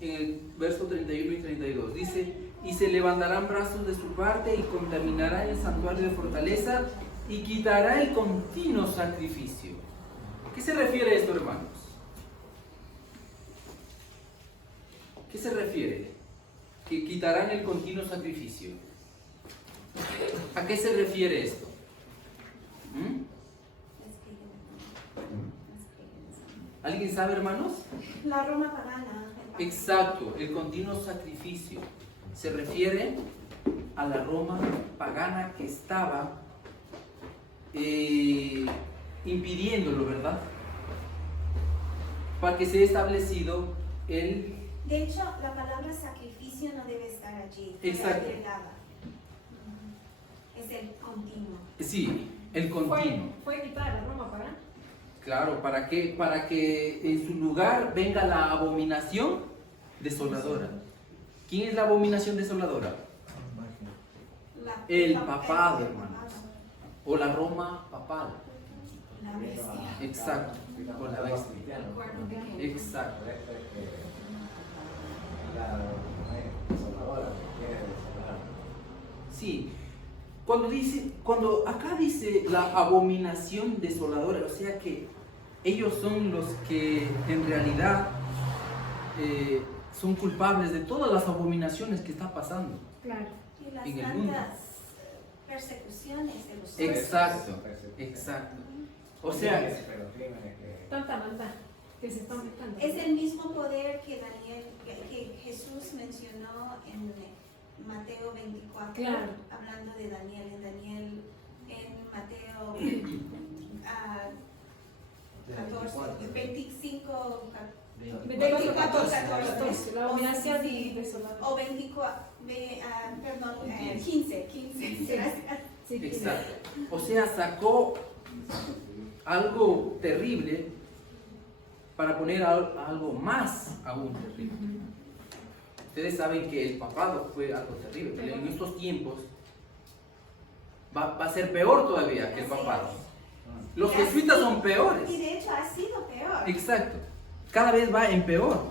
en el verso 31 y 32. Dice, y se levantarán brazos de su parte y contaminarán el santuario de fortaleza y quitará el continuo sacrificio. ¿Qué se refiere a esto, hermanos? ¿Qué se refiere? Que quitarán el continuo sacrificio. ¿A qué se refiere esto? ¿Alguien sabe, hermanos? La Roma pagana. Exacto, el continuo sacrificio se refiere a la Roma pagana que estaba impidiéndolo, ¿verdad? Para que sea establecido el... De hecho, la palabra sacrificio no debe estar allí. Exacto. Agregada. Es el continuo. Sí, el continuo. Fue quitada la Roma pagana. Claro, ¿para qué? Para que en su lugar venga la abominación desoladora. ¿Quién es la abominación desoladora? El papado, hermanos. O la Roma papal. La bestia. Exacto. O la bestia. El cuerno pequeño. Exacto. Sí. Cuando acá dice la abominación desoladora, o sea que ellos son los que en realidad son culpables de todas las abominaciones que está pasando. Claro. Y las En el mundo. tantas persecuciones de los Exacto, exacto. O sea, Tanta maldad que se está aumentando. Es el mismo poder que que Jesús mencionó en Mateo 24, Claro. hablando de Daniel, en Mateo 14, 25, 14, La abominación desoladora. o 24, perdón, 15, gracias. Sí, que- exacto. O sea, sacó algo terrible para poner algo más aún terrible. Ustedes saben que el papado fue algo terrible, pero en estos tiempos va a ser peor todavía que el papado. Los Y jesuitas así- son peores. Y de hecho ha sido peor. Exacto. Cada vez va en peor.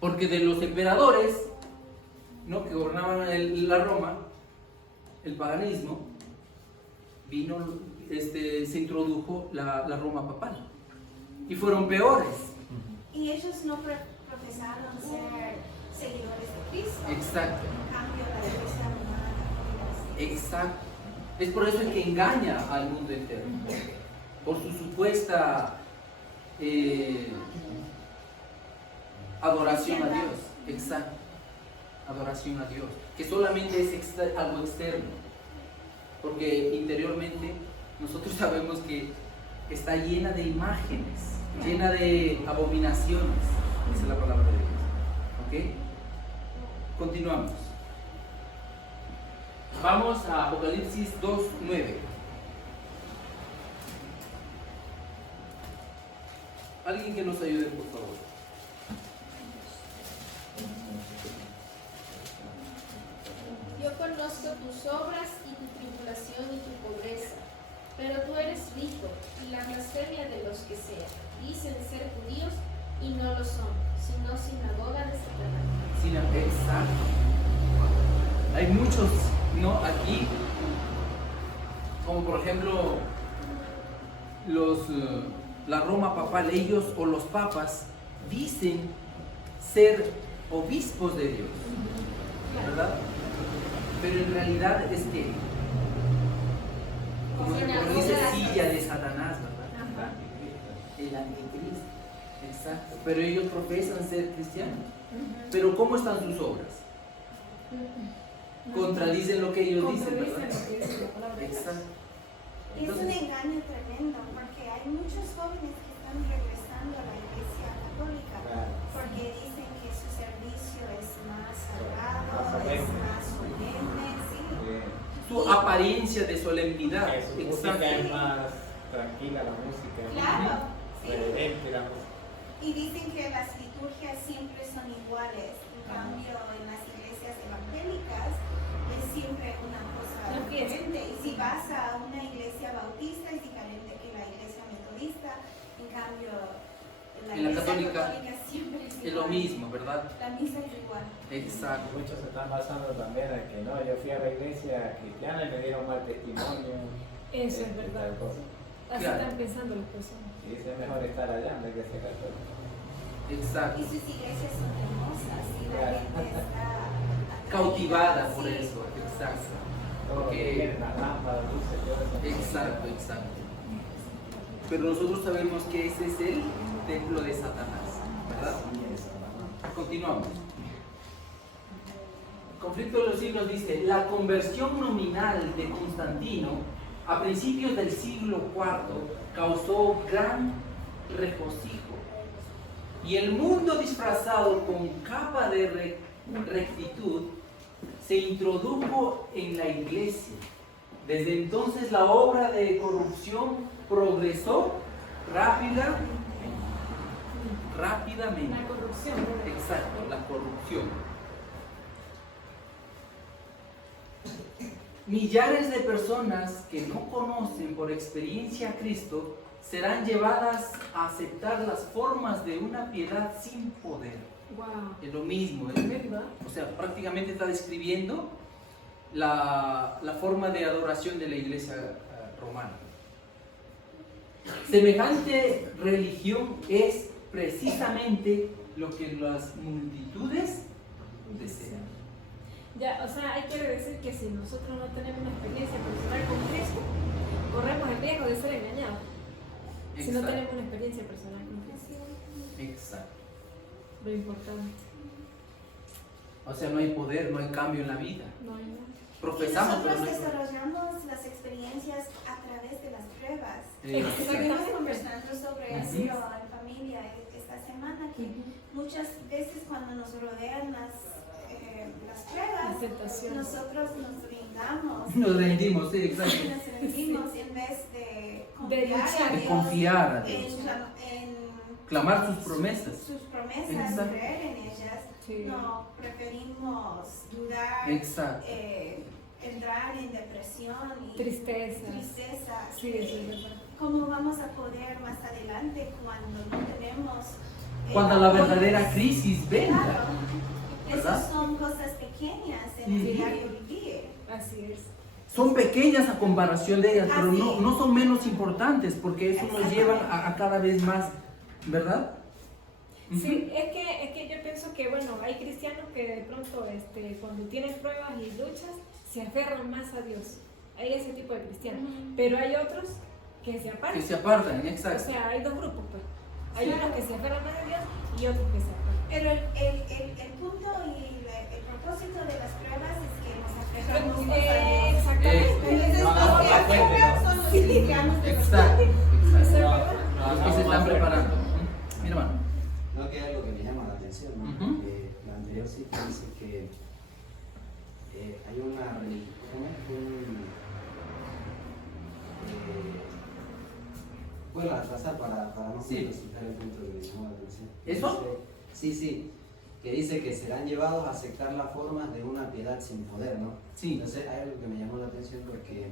Porque de los emperadores, ¿no?, que gobernaban la Roma, el paganismo, vino, se introdujo la Roma papal. Y fueron peores. Y ellos no profesaron ser seguidores de Cristo. Exacto. En cambio, la iglesia romana. Exacto. Es por eso que engaña al mundo entero. Por su supuesta adoración a Dios. Exacto. Adoración a Dios. Que solamente es algo externo. Porque interiormente nosotros sabemos que está llena de imágenes, llena de abominaciones. Esa es la palabra de Dios. ¿Ok? Continuamos. Vamos a Apocalipsis 2:9. Alguien que nos ayude, por favor. Yo conozco tus obras y tu tribulación y tu pobreza, pero tú eres rico, y la blasfemia de los que dicen ser judíos y no lo son, sino sinagoga de Satanás. Sí, exacto. Hay muchos, ¿no?, aquí, como por ejemplo la Roma papal, ellos o los papas dicen ser obispos de Dios, ¿verdad? Pero en realidad es que, como dice, silla de Satanás, ¿verdad? El anticristo, exacto. Pero ellos profesan ser cristianos. Pero ¿cómo están sus obras? Contradicen lo que ellos dicen, ¿verdad? Exacto. Y es un engaño tremendo, porque hay muchos jóvenes que están regresando a la iglesia católica, porque dicen que su servicio es más sagrado, es más solemne, sí. Su apariencia de solemnidad. Su música es más tranquila, la música es Claro, más sí. reverente, la música. Y dicen que las liturgias siempre son iguales, en cambio en las iglesias evangélicas es siempre una cosa diferente. Y si vas a una iglesia bautista es diferente que la iglesia metodista, en cambio en la En la iglesia católica siempre es Es lo igual. mismo, ¿verdad? La misa es igual. Exacto. Muchos se están basando también en que no, yo fui a la iglesia cristiana y me dieron mal testimonio. Eso es verdad. tal cosa. Así Claro. están pensando las personas. Y dice es mejor estar allá en la iglesia católica. Exacto. Y sus iglesias son hermosas y la Claro. gente está atraída, Cautivada por sí. eso, exacto. Todo lo que Porque- quieren, las lámparas, luces, todo eso. Exacto, exacto. Pero nosotros sabemos que ese es el templo de Satanás, ¿verdad? Continuamos. Conflicto de los siglos dice, la conversión nominal de Constantino a principios del siglo IV causó gran regocijo. Y el mundo disfrazado con capa de rectitud se introdujo en la iglesia. Desde entonces la obra de corrupción progresó rápidamente. La corrupción, ¿verdad? Exacto, la corrupción. Millares de personas que no conocen por experiencia a Cristo serán llevadas a aceptar las formas de una piedad sin poder. Wow. Es lo mismo, ¿Es verdad? o sea, prácticamente está describiendo la forma de adoración de la iglesia romana. Semejante religión es precisamente lo que las multitudes desean. Ya, o sea, hay que decir que si nosotros no tenemos una experiencia personal con Cristo, corremos el riesgo de ser engañados. Si no Exacto. tenemos una experiencia personal con Cristo. Exacto. Lo importante. O sea, no hay poder, no hay cambio en la vida. No hay nada. Profesamos, pero Nosotros no hay poder. desarrollamos las experiencias a través de las pruebas. Exacto. Estuvimos conversando sobre eso Ujú. en familia esta semana, que muchas veces cuando nos rodean las pruebas, Las tentaciones. nosotros nos brindamos. Nos rendimos, sí, exacto. Nos rendimos en vez de luchar. confiar a De Dios, confiar a Dios. en Clamar sus promesas. sus promesas, Exacto. creer en ellas. Sí. No, preferimos dudar, Exacto. entrar en depresión y Tristeza. tristeza. Sí, eso es verdad. ¿cómo vamos a poder más adelante cuando no tenemos... Cuando la verdadera crisis venga. Claro, ¿verdad? esas son cosas pequeñas en el diario vivir. Así es. Son pequeñas a comparación de ellas, pero Así. no son menos importantes, porque eso nos Exactamente. lleva a cada vez más, ¿verdad? Sí, es que yo pienso que, bueno, hay cristianos que de pronto, cuando tienen pruebas y luchas, se aferran más a Dios. Hay ese tipo de cristianos. Pero hay otros que se apartan. Que se apartan, O exacto. sea, hay dos grupos, pues. Hay Sí. unos que se aferran más a Dios y otros que se apartan. Pero el punto y el propósito de las pruebas es que nos aferramos más a Dios. Exactamente. Entonces, No, los que no, aferran son los cristianos de Exacto, verdad. exacto. Los que se están preparando. Mira, hermano. No, que es algo que me llama la atención, ¿no? Ujú. La anterior cita dice que hay una religión, ¿cómo es? Bueno, atrasar para no Sí. citar el punto que me llamó la atención. ¿Eso? Dice, sí, que dice que serán llevados a aceptar las formas de una piedad sin poder, ¿no? Sí. Entonces hay algo que me llamó la atención porque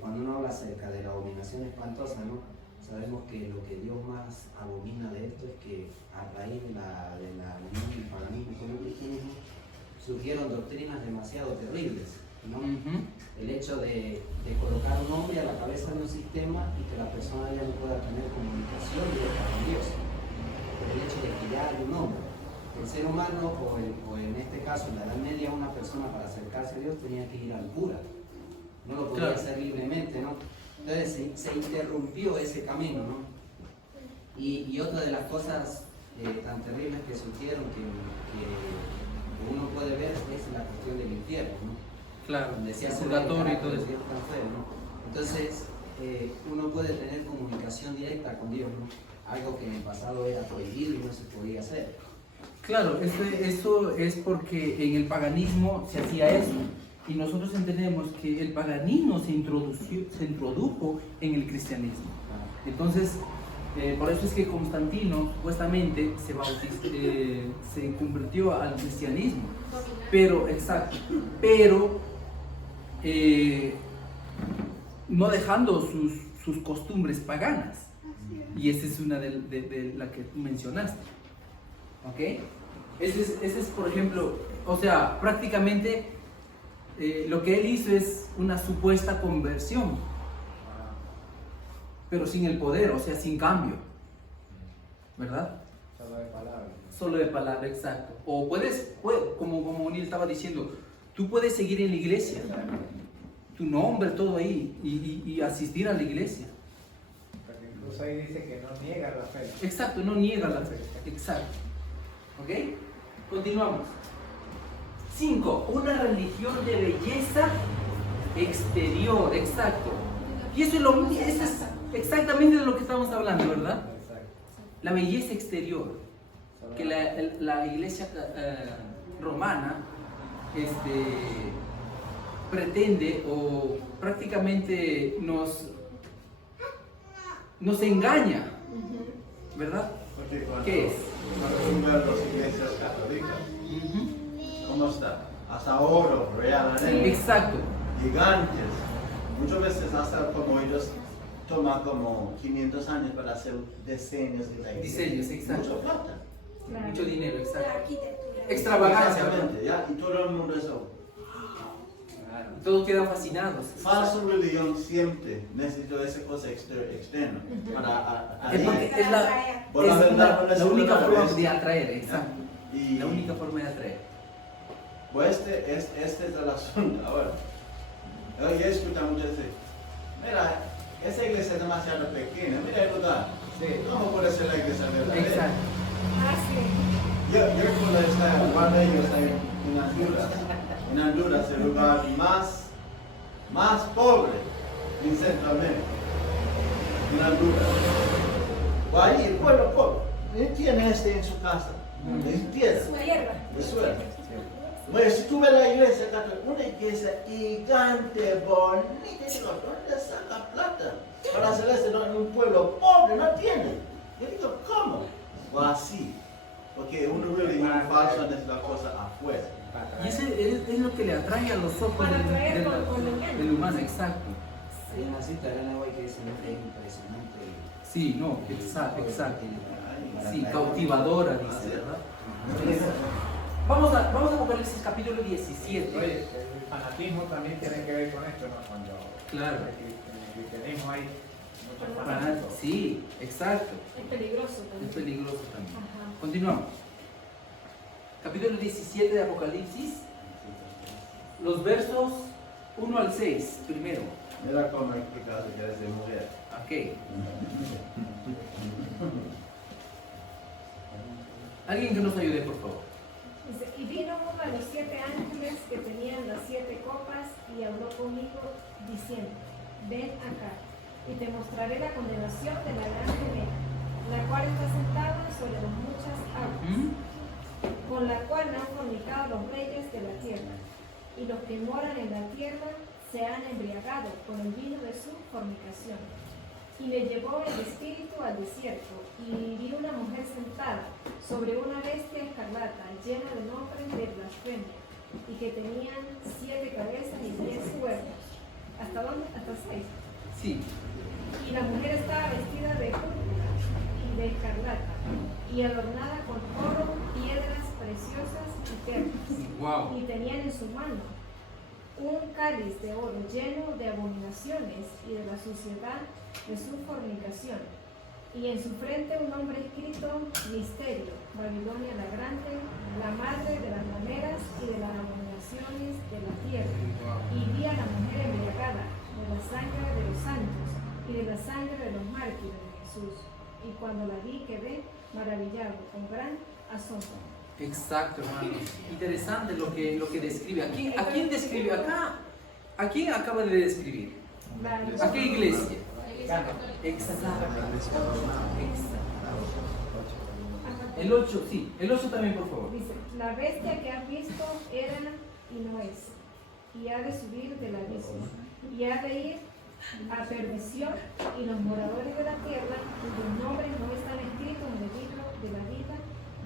cuando uno habla acerca de la abominación espantosa, ¿no? Sabemos que lo que Dios más abomina de esto es que a raíz de la unión del paganismo con el cristianismo surgieron doctrinas demasiado terribles, ¿no? Ujú. El hecho de colocar un hombre a la cabeza de un sistema y que la persona ya no pueda tener comunicación directa con Dios, por el hecho de que ya hay un hombre. El ser humano, o en este caso en la Edad Media, una persona para acercarse a Dios tenía que ir al cura, no lo podía Claro. hacer libremente, ¿no? Entonces se interrumpió ese camino, ¿no? Y otra de las cosas tan terribles que surgieron que uno puede ver es la cuestión del infierno, ¿no? Claro, Donde se el hace purgatorio y todo eso. tan feo, ¿no? Entonces uno puede tener comunicación directa con Dios, ¿no? Algo que en el pasado era prohibido y no se podía hacer. Claro, eso es porque en el paganismo se hacía eso. Y nosotros entendemos que el paganismo se introdujo en el cristianismo. Entonces, por eso es que Constantino supuestamente se convirtió al cristianismo. Pero, exacto, pero no dejando sus costumbres paganas. Y esa es una de la que tú mencionaste. ¿Ok? Ese es, por ejemplo, o sea, prácticamente lo que él hizo es una supuesta conversión, pero sin el poder, o sea, sin cambio, ¿verdad? Solo de palabras. Solo de palabra, exacto. O puedes, como O'Neill estaba diciendo, tú puedes seguir en la iglesia, tu nombre, todo ahí, y asistir a la iglesia. Porque incluso ahí dice que no niega la fe. Exacto, no niega la fe. Exacto. ¿Ok? Continuamos. 5. Una religión de belleza exterior. Exacto. Y eso es exactamente de lo que estamos hablando, ¿verdad? Exacto. La belleza exterior. Solo Que la iglesia romana pretende o prácticamente nos engaña, ¿verdad? Porque cuando, ¿Qué es? Cuando uno ve las iglesias católicas, Ujú. ¿cómo está? Hasta oro, realmente. Exacto. Gigantes. Muchas veces hasta como ellos toman como 500 años para hacer diseños de la iglesia. Diseños, exacto. Mucho plata. Claro. Mucho dinero, La exacto. arquitectura. Extravagancia, ¿verdad? Exactamente, ¿ya? Y todo el mundo eso. Claro. Todos quedan fascinados. Falsa religión siempre necesita esa cosa externa para Es porque es la única forma de atraer, exacto. Y La única forma de atraer. pues este es el asunto ahora. Yo he escuchado muchas veces, mira, esa iglesia es demasiado pequeña, mira el lugar. Sí. ¿Cómo puede ser la iglesia verdadera? Exacto. Ah, sí. Yo cuando estaba en cuando ellos en Honduras, el lugar más pobre en Centroamérica, en Honduras. O ahí, el pueblo pobre, ¿quién tiene en su casa? De piedra, Tierra. de suelo. Bueno, si tú ves la iglesia, una iglesia gigante, bonita, digo, ¿dónde saca plata para hacer eso en un pueblo pobre? No tiene. Yo digo, ¿cómo? O así. Porque una religión falsa es la cosa afuera. Y ese es lo que le atrae a los ojos Para atraer con el engaño. del humano, exacto. Hay una cita de Ana White que dice que es impresionante. Sí, no, exacto. Sí, cautivadora, dice, ¿verdad? Vamos a Apocalipsis capítulo 17. Oye, el fanatismo también tiene que ver con esto, ¿no? Cuando Claro. en el cristianismo hay mucho fanatismo. Sí, exacto. Es peligroso también. Es peligroso también. Ajá. Continuamos. Capítulo 17 de Apocalipsis. Los versos 1 al 6, primero. Mira cómo explicaste que es de mujer. Ok. Alguien que nos ayude, por favor. Dice, y vino uno de los 7 ángeles que tenían las 7 copas y habló conmigo diciendo, ven acá y te mostraré la condenación de la gran gemela, la cual está sentada sobre las muchas aguas, con la cual han fornicado los reyes de la tierra, y los que moran en la tierra se han embriagado con el vino de su fornicación. Y me llevó el espíritu al desierto, y vi una mujer sentada sobre una bestia escarlata, llena de nombres de blasfemia, y que tenían 7 cabezas y 10 cuernos. ¿Hasta dónde? ¿Hasta 6? Sí. Y la mujer estaba vestida de púrpura y de escarlata, y adornada con oro, piedras preciosas y perlas. Wow. Y tenían en su mano un cáliz de oro lleno de abominaciones y de la suciedad de su fornicación. Y en su frente un nombre escrito, Misterio, Babilonia la Grande, la madre de las rameras y de las abominaciones de la tierra. Y vi a la mujer embriagada de la sangre de los santos y de la sangre de los mártires de Jesús. Y cuando la vi quedé maravillado con gran asombro. Exacto, hermanos. Interesante lo que describe. ¿A quién describe acá? ¿A quién acaba de describir? ¿A qué iglesia? Exacto. El 8, sí. El 8 también, por favor. Dice, la bestia que has visto era y no es, y ha de subir del abismo, y ha de ir a perdición, y los moradores de la tierra, cuyos nombres no están escritos en el libro de la vida,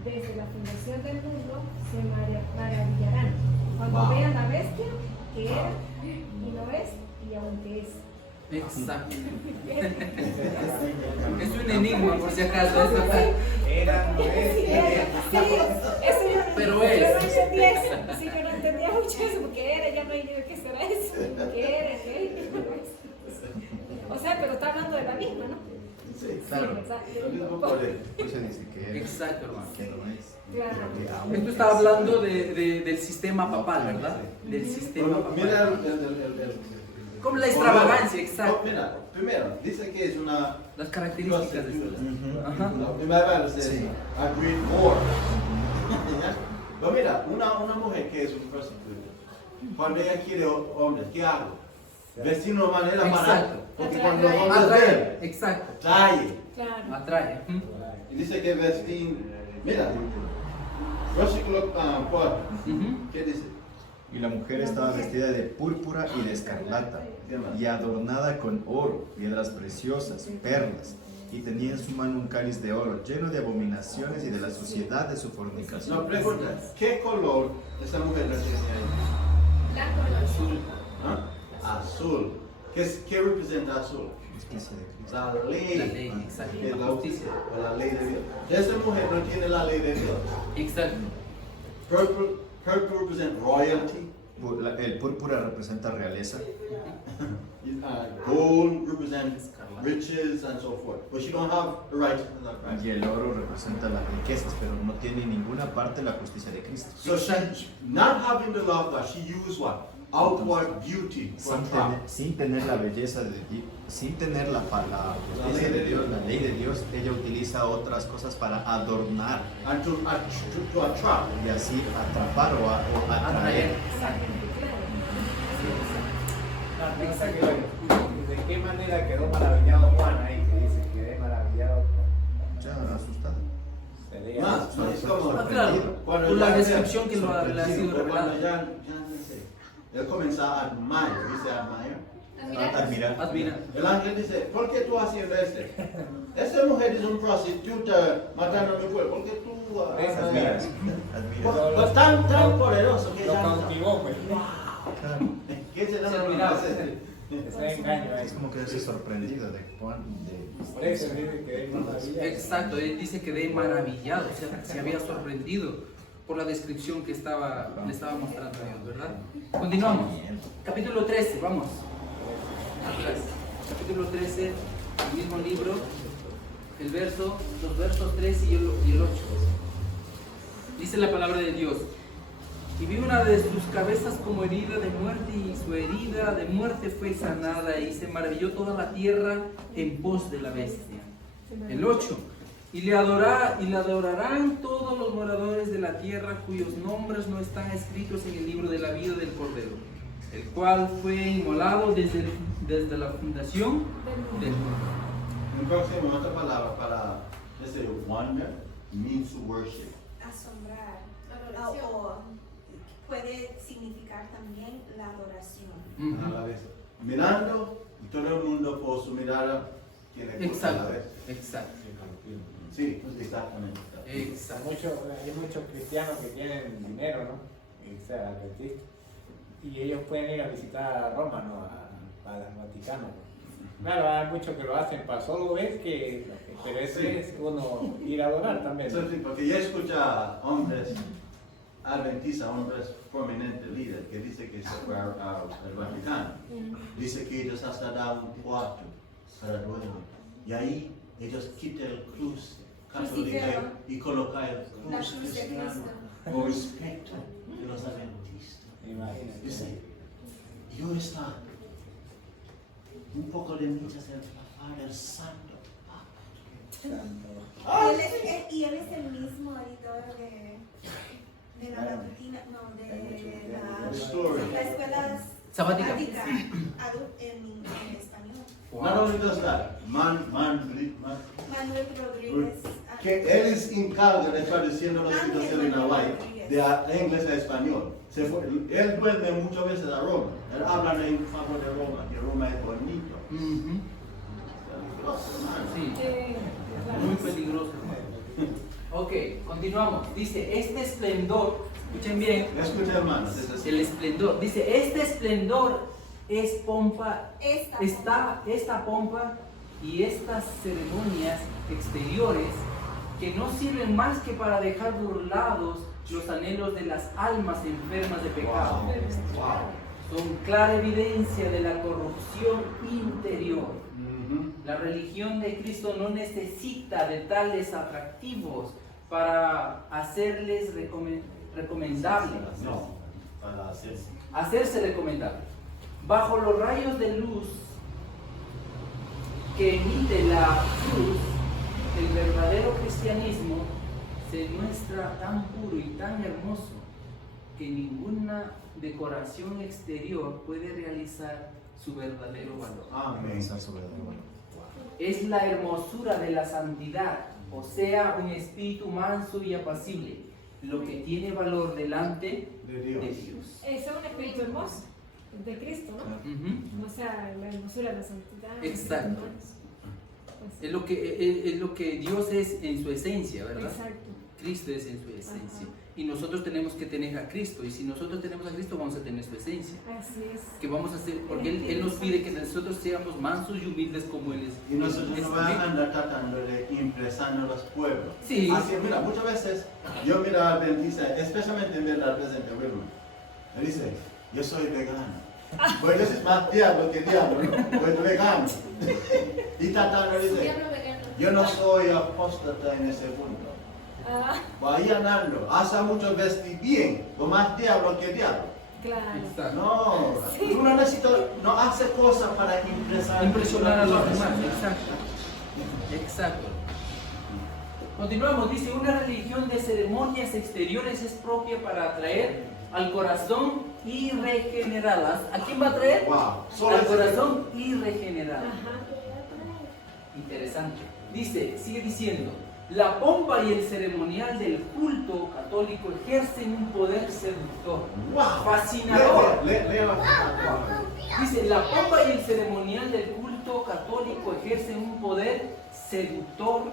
desde la fundación del mundo, se maravillarán cuando vean la bestia que era y no es y aún que es. Exacto. Es un enigma, por si acaso. Era, no es, Pero yo es. no entendía eso. Sí, yo no entendía mucho eso, porque era, ya no hay ni de qué será eso. ¿Qué era? ¿Qué era? O sea, pero está hablando de la misma, ¿no? Sí, Claro. mismo poder. Pues se dice que es, Exacto, hermano. que no es. Claro. Esto está hablando del sistema papal, ¿verdad? Del sistema Bueno, papal. mira Como la extravagancia, No, exacto. mira, primero, dice que es una Las características de prostituta. esto. Ajá. Mi Bible says, Sí. agreed more. Pero mira, una mujer que es una prostituta, cuando ella quiere hombres, ¿qué hago? Vestir de una manera Exacto. barata. Porque cuando los Atrae. hombres Atrae. ven, Exacto. trae. Claro. Atrae. Y dice que vestir, mira, versículo 4, ¿qué dice? Y la mujer estaba vestida de púrpura y de escarlata, y adornada con oro, piedras preciosas, perlas, y tenía en su mano un cáliz de oro lleno de abominaciones y de la suciedad de su fornicación. No, pregunta, ¿qué color esa mujer la tiene ahí? Blanco o azul. ¿Ah? Azul. ¿Qué representa azul? Justicia de Cristo. La ley. La ley, exacto. De La justicia. o la ley de Dios. Esa mujer no tiene la ley de Dios. Exacto. Purple represents royalty. El púrpura representa realeza, Gold represents riches and so forth. But she don't have the righteousness of Christ. y el oro representa las riquezas, pero no tiene en ninguna parte la justicia de Cristo. So she, not having the law of God, she used what? Outward beauty for attract. Sin tener la belleza de Dios, sin tener la justicia de Dios, la ley de Dios, ella utiliza otras cosas para adornar And to attract. y así atrapar o atraer. ¿De qué manera quedó maravillado Juan ahí? Que dice que quedé maravillado. Ya asustada. Sería Más, es como Ah, claro. cuando Por la ya- descripción que le ha Sí, sido pero cuando revelada. no sé, él comienza a admirar, dice admirar. Admirar. Admira. El ángel dice, ¿por qué tú haciendo esto? Esa mujer es una prostituta matando a mi pueblo, ¿por qué tú admiras? Admira. Pues tan poderoso que Lo ya cautivó, pues. ¿qué se Se da admiraba. Ese engaño ahí. Es como que se sorprendido de Juan. Por eso dice que de maravilla. Exacto, él dice que de maravillado, o sea, se había sorprendido por la descripción que le estaba mostrando a Dios, ¿verdad? Continuamos. Capítulo 13, vamos. Atrás. Capítulo 13, el mismo libro, los versos 3 y el 8. Dice la palabra de Dios. Y vi una de sus cabezas como herida de muerte, y su herida de muerte fue sanada, y se maravilló toda la tierra en pos de la bestia. El 8. Y le adorarán todos los moradores de la tierra cuyos nombres no están escritos en el libro de la vida del Cordero, el cual fue inmolado desde la fundación del mundo. Un próximo, otra palabra para ese wonder means to worship. Asombrar. Adoración. O puede significar también la adoración. A la vez. Mirando, y todo el mundo por su mirada tiene que a la Exacto, vez. exacto. Sí, exactamente. Exacto. Hay muchos cristianos que tienen dinero, ¿no? O sea, adventistas. Y ellos pueden ir a visitar a Roma, ¿no? Al Vaticano. Claro, hay muchos que lo hacen para solo ver que... Pero eso es uno ir a adorar también. Sí, sí, porque yo escucho a hombres adventistas, hombres prominentes, líderes, que dicen que se fue al Vaticano. Dice que ellos hasta dan un cuarto para dormir. Y ahí ellos quitan el cruz católica y colocan el La cruz cruz de cristiano Cristo. por respeto de los adventistas. Imagínate. Dice, yo está un poco de mientras el Padre Santo. Y él es el mismo editor de la doctrina, no, de la escuela Sabática. en español. Not only does that, Manuel Rodríguez. que él es encargado de traduciendo los libros de Elena White de inglés a español. Él vuelve muchas veces a Roma. Él habla en favor de Roma, que Roma es bonito. Sí, muy peligroso, hermano. Ok, continuamos. Dice, este esplendor, escuchen bien, Escucha, hermanos. el esplendor, dice, este esplendor es pompa, esta pompa y estas ceremonias exteriores que no sirven más que para dejar burlados los anhelos de las almas enfermas de pecado. Son clara evidencia de la corrupción interior. La religión de Cristo no necesita de tales atractivos para hacerles recomendables. No, para Hacerse recomendables. Bajo los rayos de luz que emite la cruz, el verdadero cristianismo se muestra tan puro y tan hermoso que ninguna decoración exterior puede realizar su verdadero valor. Amén. Es la hermosura de la santidad, o sea, un espíritu manso y apacible, lo que tiene valor delante De Dios. Es un espíritu hermoso de Cristo, ¿no? Ujú. O sea, la hermosura de la santidad. Exacto. Pues, Es lo que Dios es en su esencia, ¿verdad? exacto. Cristo es en su esencia. Y nosotros tenemos que tener a Cristo. Y si nosotros tenemos a Cristo, vamos a tener su esencia. Así es. Que vamos a hacer, porque Él nos pide que nosotros seamos mansos y humildes como Él es. Y nosotros es no vamos a andar tratando de impresionar a los pueblos. Sí. Así, mira, muchas veces yo miro al dentista, especialmente en la presente Wilma. Me dice, yo soy vegano. Pues yo soy más diablo que diablo, ¿no? Pues vegano. Y tratando dice, Diablo vegano. yo no soy apóstata en ese punto. Voy andando, hace muchos vestir bien, lo más diablo que diablo. Claro. Exacto. No, uno necesita, no hace cosas para Impresionar a los demás. Exacto. Exacto. Continuamos. Dice, una religión de ceremonias exteriores es propia para atraer al corazón irregeneradas. ¿A quién va a atraer? Wow. Al corazón irregenerado. Ajá. Interesante. Dice, sigue diciendo, la pompa y el ceremonial del culto católico ejercen un poder seductor, fascinador. Dice, la pompa y el ceremonial del culto católico ejercen un poder seductor,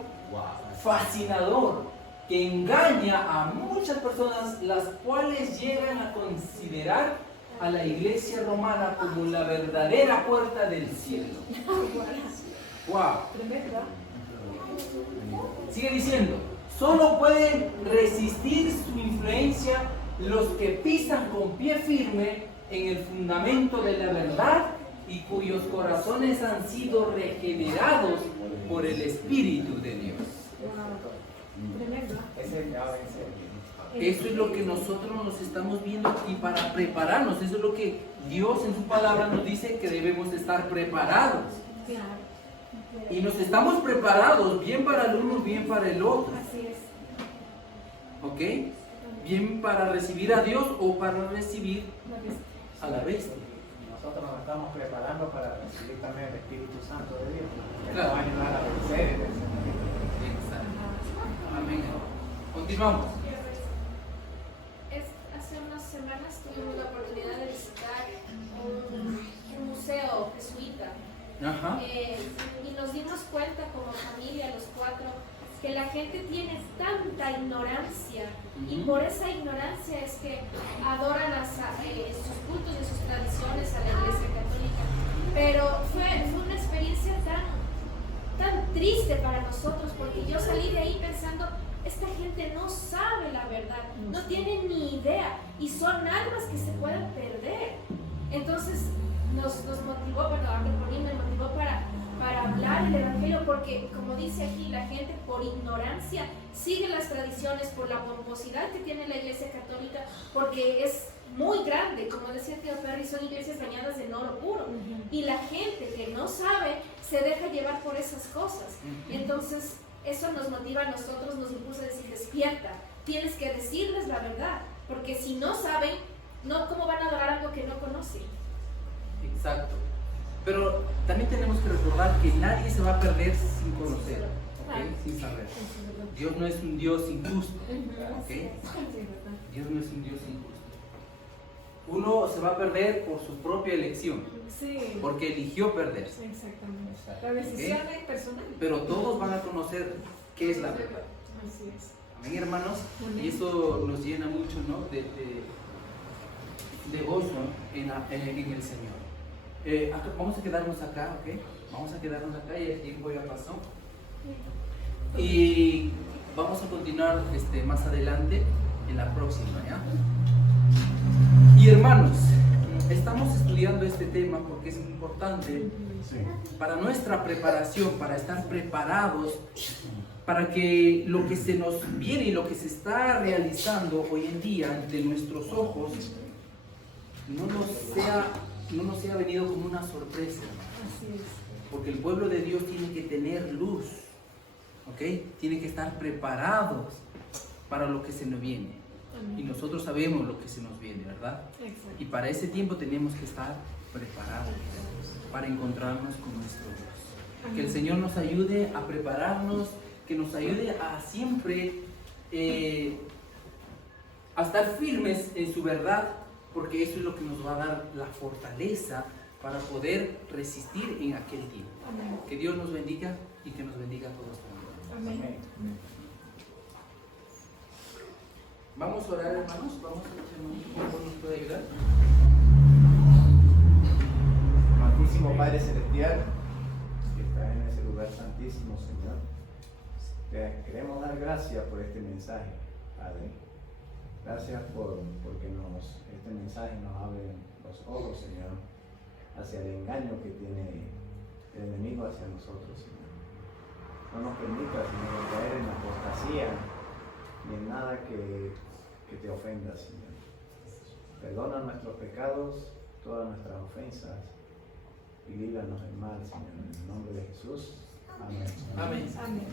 fascinador, que engaña a muchas personas, las cuales llegan a considerar a la iglesia romana como la verdadera puerta del cielo. ¡Wow! Tremendo. Sigue diciendo, solo pueden resistir su influencia los que pisan con pie firme en el fundamento de la verdad y cuyos corazones han sido regenerados por el Espíritu de Dios. Tremendo. Eso es lo que nosotros nos estamos viendo aquí para prepararnos. Eso es lo que Dios en su palabra nos dice que debemos estar preparados. Claro. Y nos estamos preparados, bien para el uno, bien para el otro. Así es. ¿Ok? Bien para recibir a Dios o para recibir a la bestia. Nosotros nos estamos preparando para recibir también el Espíritu Santo de Dios, que Claro. nos va a ayudar a vencer el Exacto. Amén. Continuamos. Hace unas semanas tuvimos la oportunidad de visitar un museo jesuita. Ajá. Y nos dimos cuenta como familia, los cuatro, que la gente tiene tanta ignorancia y por esa ignorancia es que adoran a sus cultos y sus tradiciones a la Iglesia Católica. Pero fue una experiencia tan triste para nosotros, porque yo salí de ahí pensando, esta gente no sabe la verdad, no tiene ni idea y son almas que se pueden perder. Entonces nos motivó, bueno, hablé por mí, me motivó para hablar el Evangelio, porque como dice aquí, la gente por ignorancia sigue las tradiciones, por la pomposidad que tiene la Iglesia Católica, porque es muy grande, como decía Tío Perry, son iglesias bañadas en oro puro, y la gente que no sabe se deja llevar por esas cosas. Entonces eso nos motiva a nosotros, nos impulsa a decir, despierta, tienes que decirles la verdad, porque si no saben, ¿cómo van a adorar algo que no conocen? Exacto. Pero también tenemos que recordar que nadie se va a perder sin conocer, ¿ok? Sin saber. Dios no es un Dios injusto, ¿ok? Dios no es un Dios injusto. Uno se va a perder por su propia elección, Sí. porque eligió perderse. Exactamente. La decisión es personal. Pero todos van a conocer qué es la verdad. Así es. Amén, hermanos. Y eso nos llena mucho, ¿no? de gozo en el Señor. Vamos a quedarnos acá, ¿ok? Vamos a quedarnos acá y el tiempo ya pasó. Y vamos a continuar más adelante en la próxima, ¿ya? Y hermanos, estamos estudiando este tema porque es importante para nuestra preparación, para estar preparados, para que lo que se nos viene y lo que se está realizando hoy en día ante nuestros ojos no nos sea venido como una sorpresa. Así es. Porque el pueblo de Dios tiene que tener luz, ¿ok? Tiene que estar preparados para lo que se nos viene. Y nosotros sabemos lo que se nos viene, ¿verdad? Exacto. Y para ese tiempo tenemos que estar preparados para encontrarnos con nuestro Dios. Que el Señor nos ayude a prepararnos, que nos ayude a siempre a estar firmes en su verdad, porque eso es lo que nos va a dar la fortaleza para poder resistir en aquel día. Amén. Que Dios nos bendiga y que nos bendiga a todos también. Amén. Vamos a orar, hermanos. Vamos a ver cómo nos puede ayudar. Amantísimo Padre Celestial, que estás en ese lugar santísimo, Señor, te queremos dar gracias por este mensaje, Padre. Gracias porque este mensaje nos abre los ojos, Señor, hacia el engaño que tiene el enemigo hacia nosotros, Señor. No nos permita, Señor, caer en la apostasía ni en nada que te ofenda, Señor. Perdona nuestros pecados, todas nuestras ofensas y líbranos del mal, Señor. En el nombre de Jesús. Amén. Amén. Amén.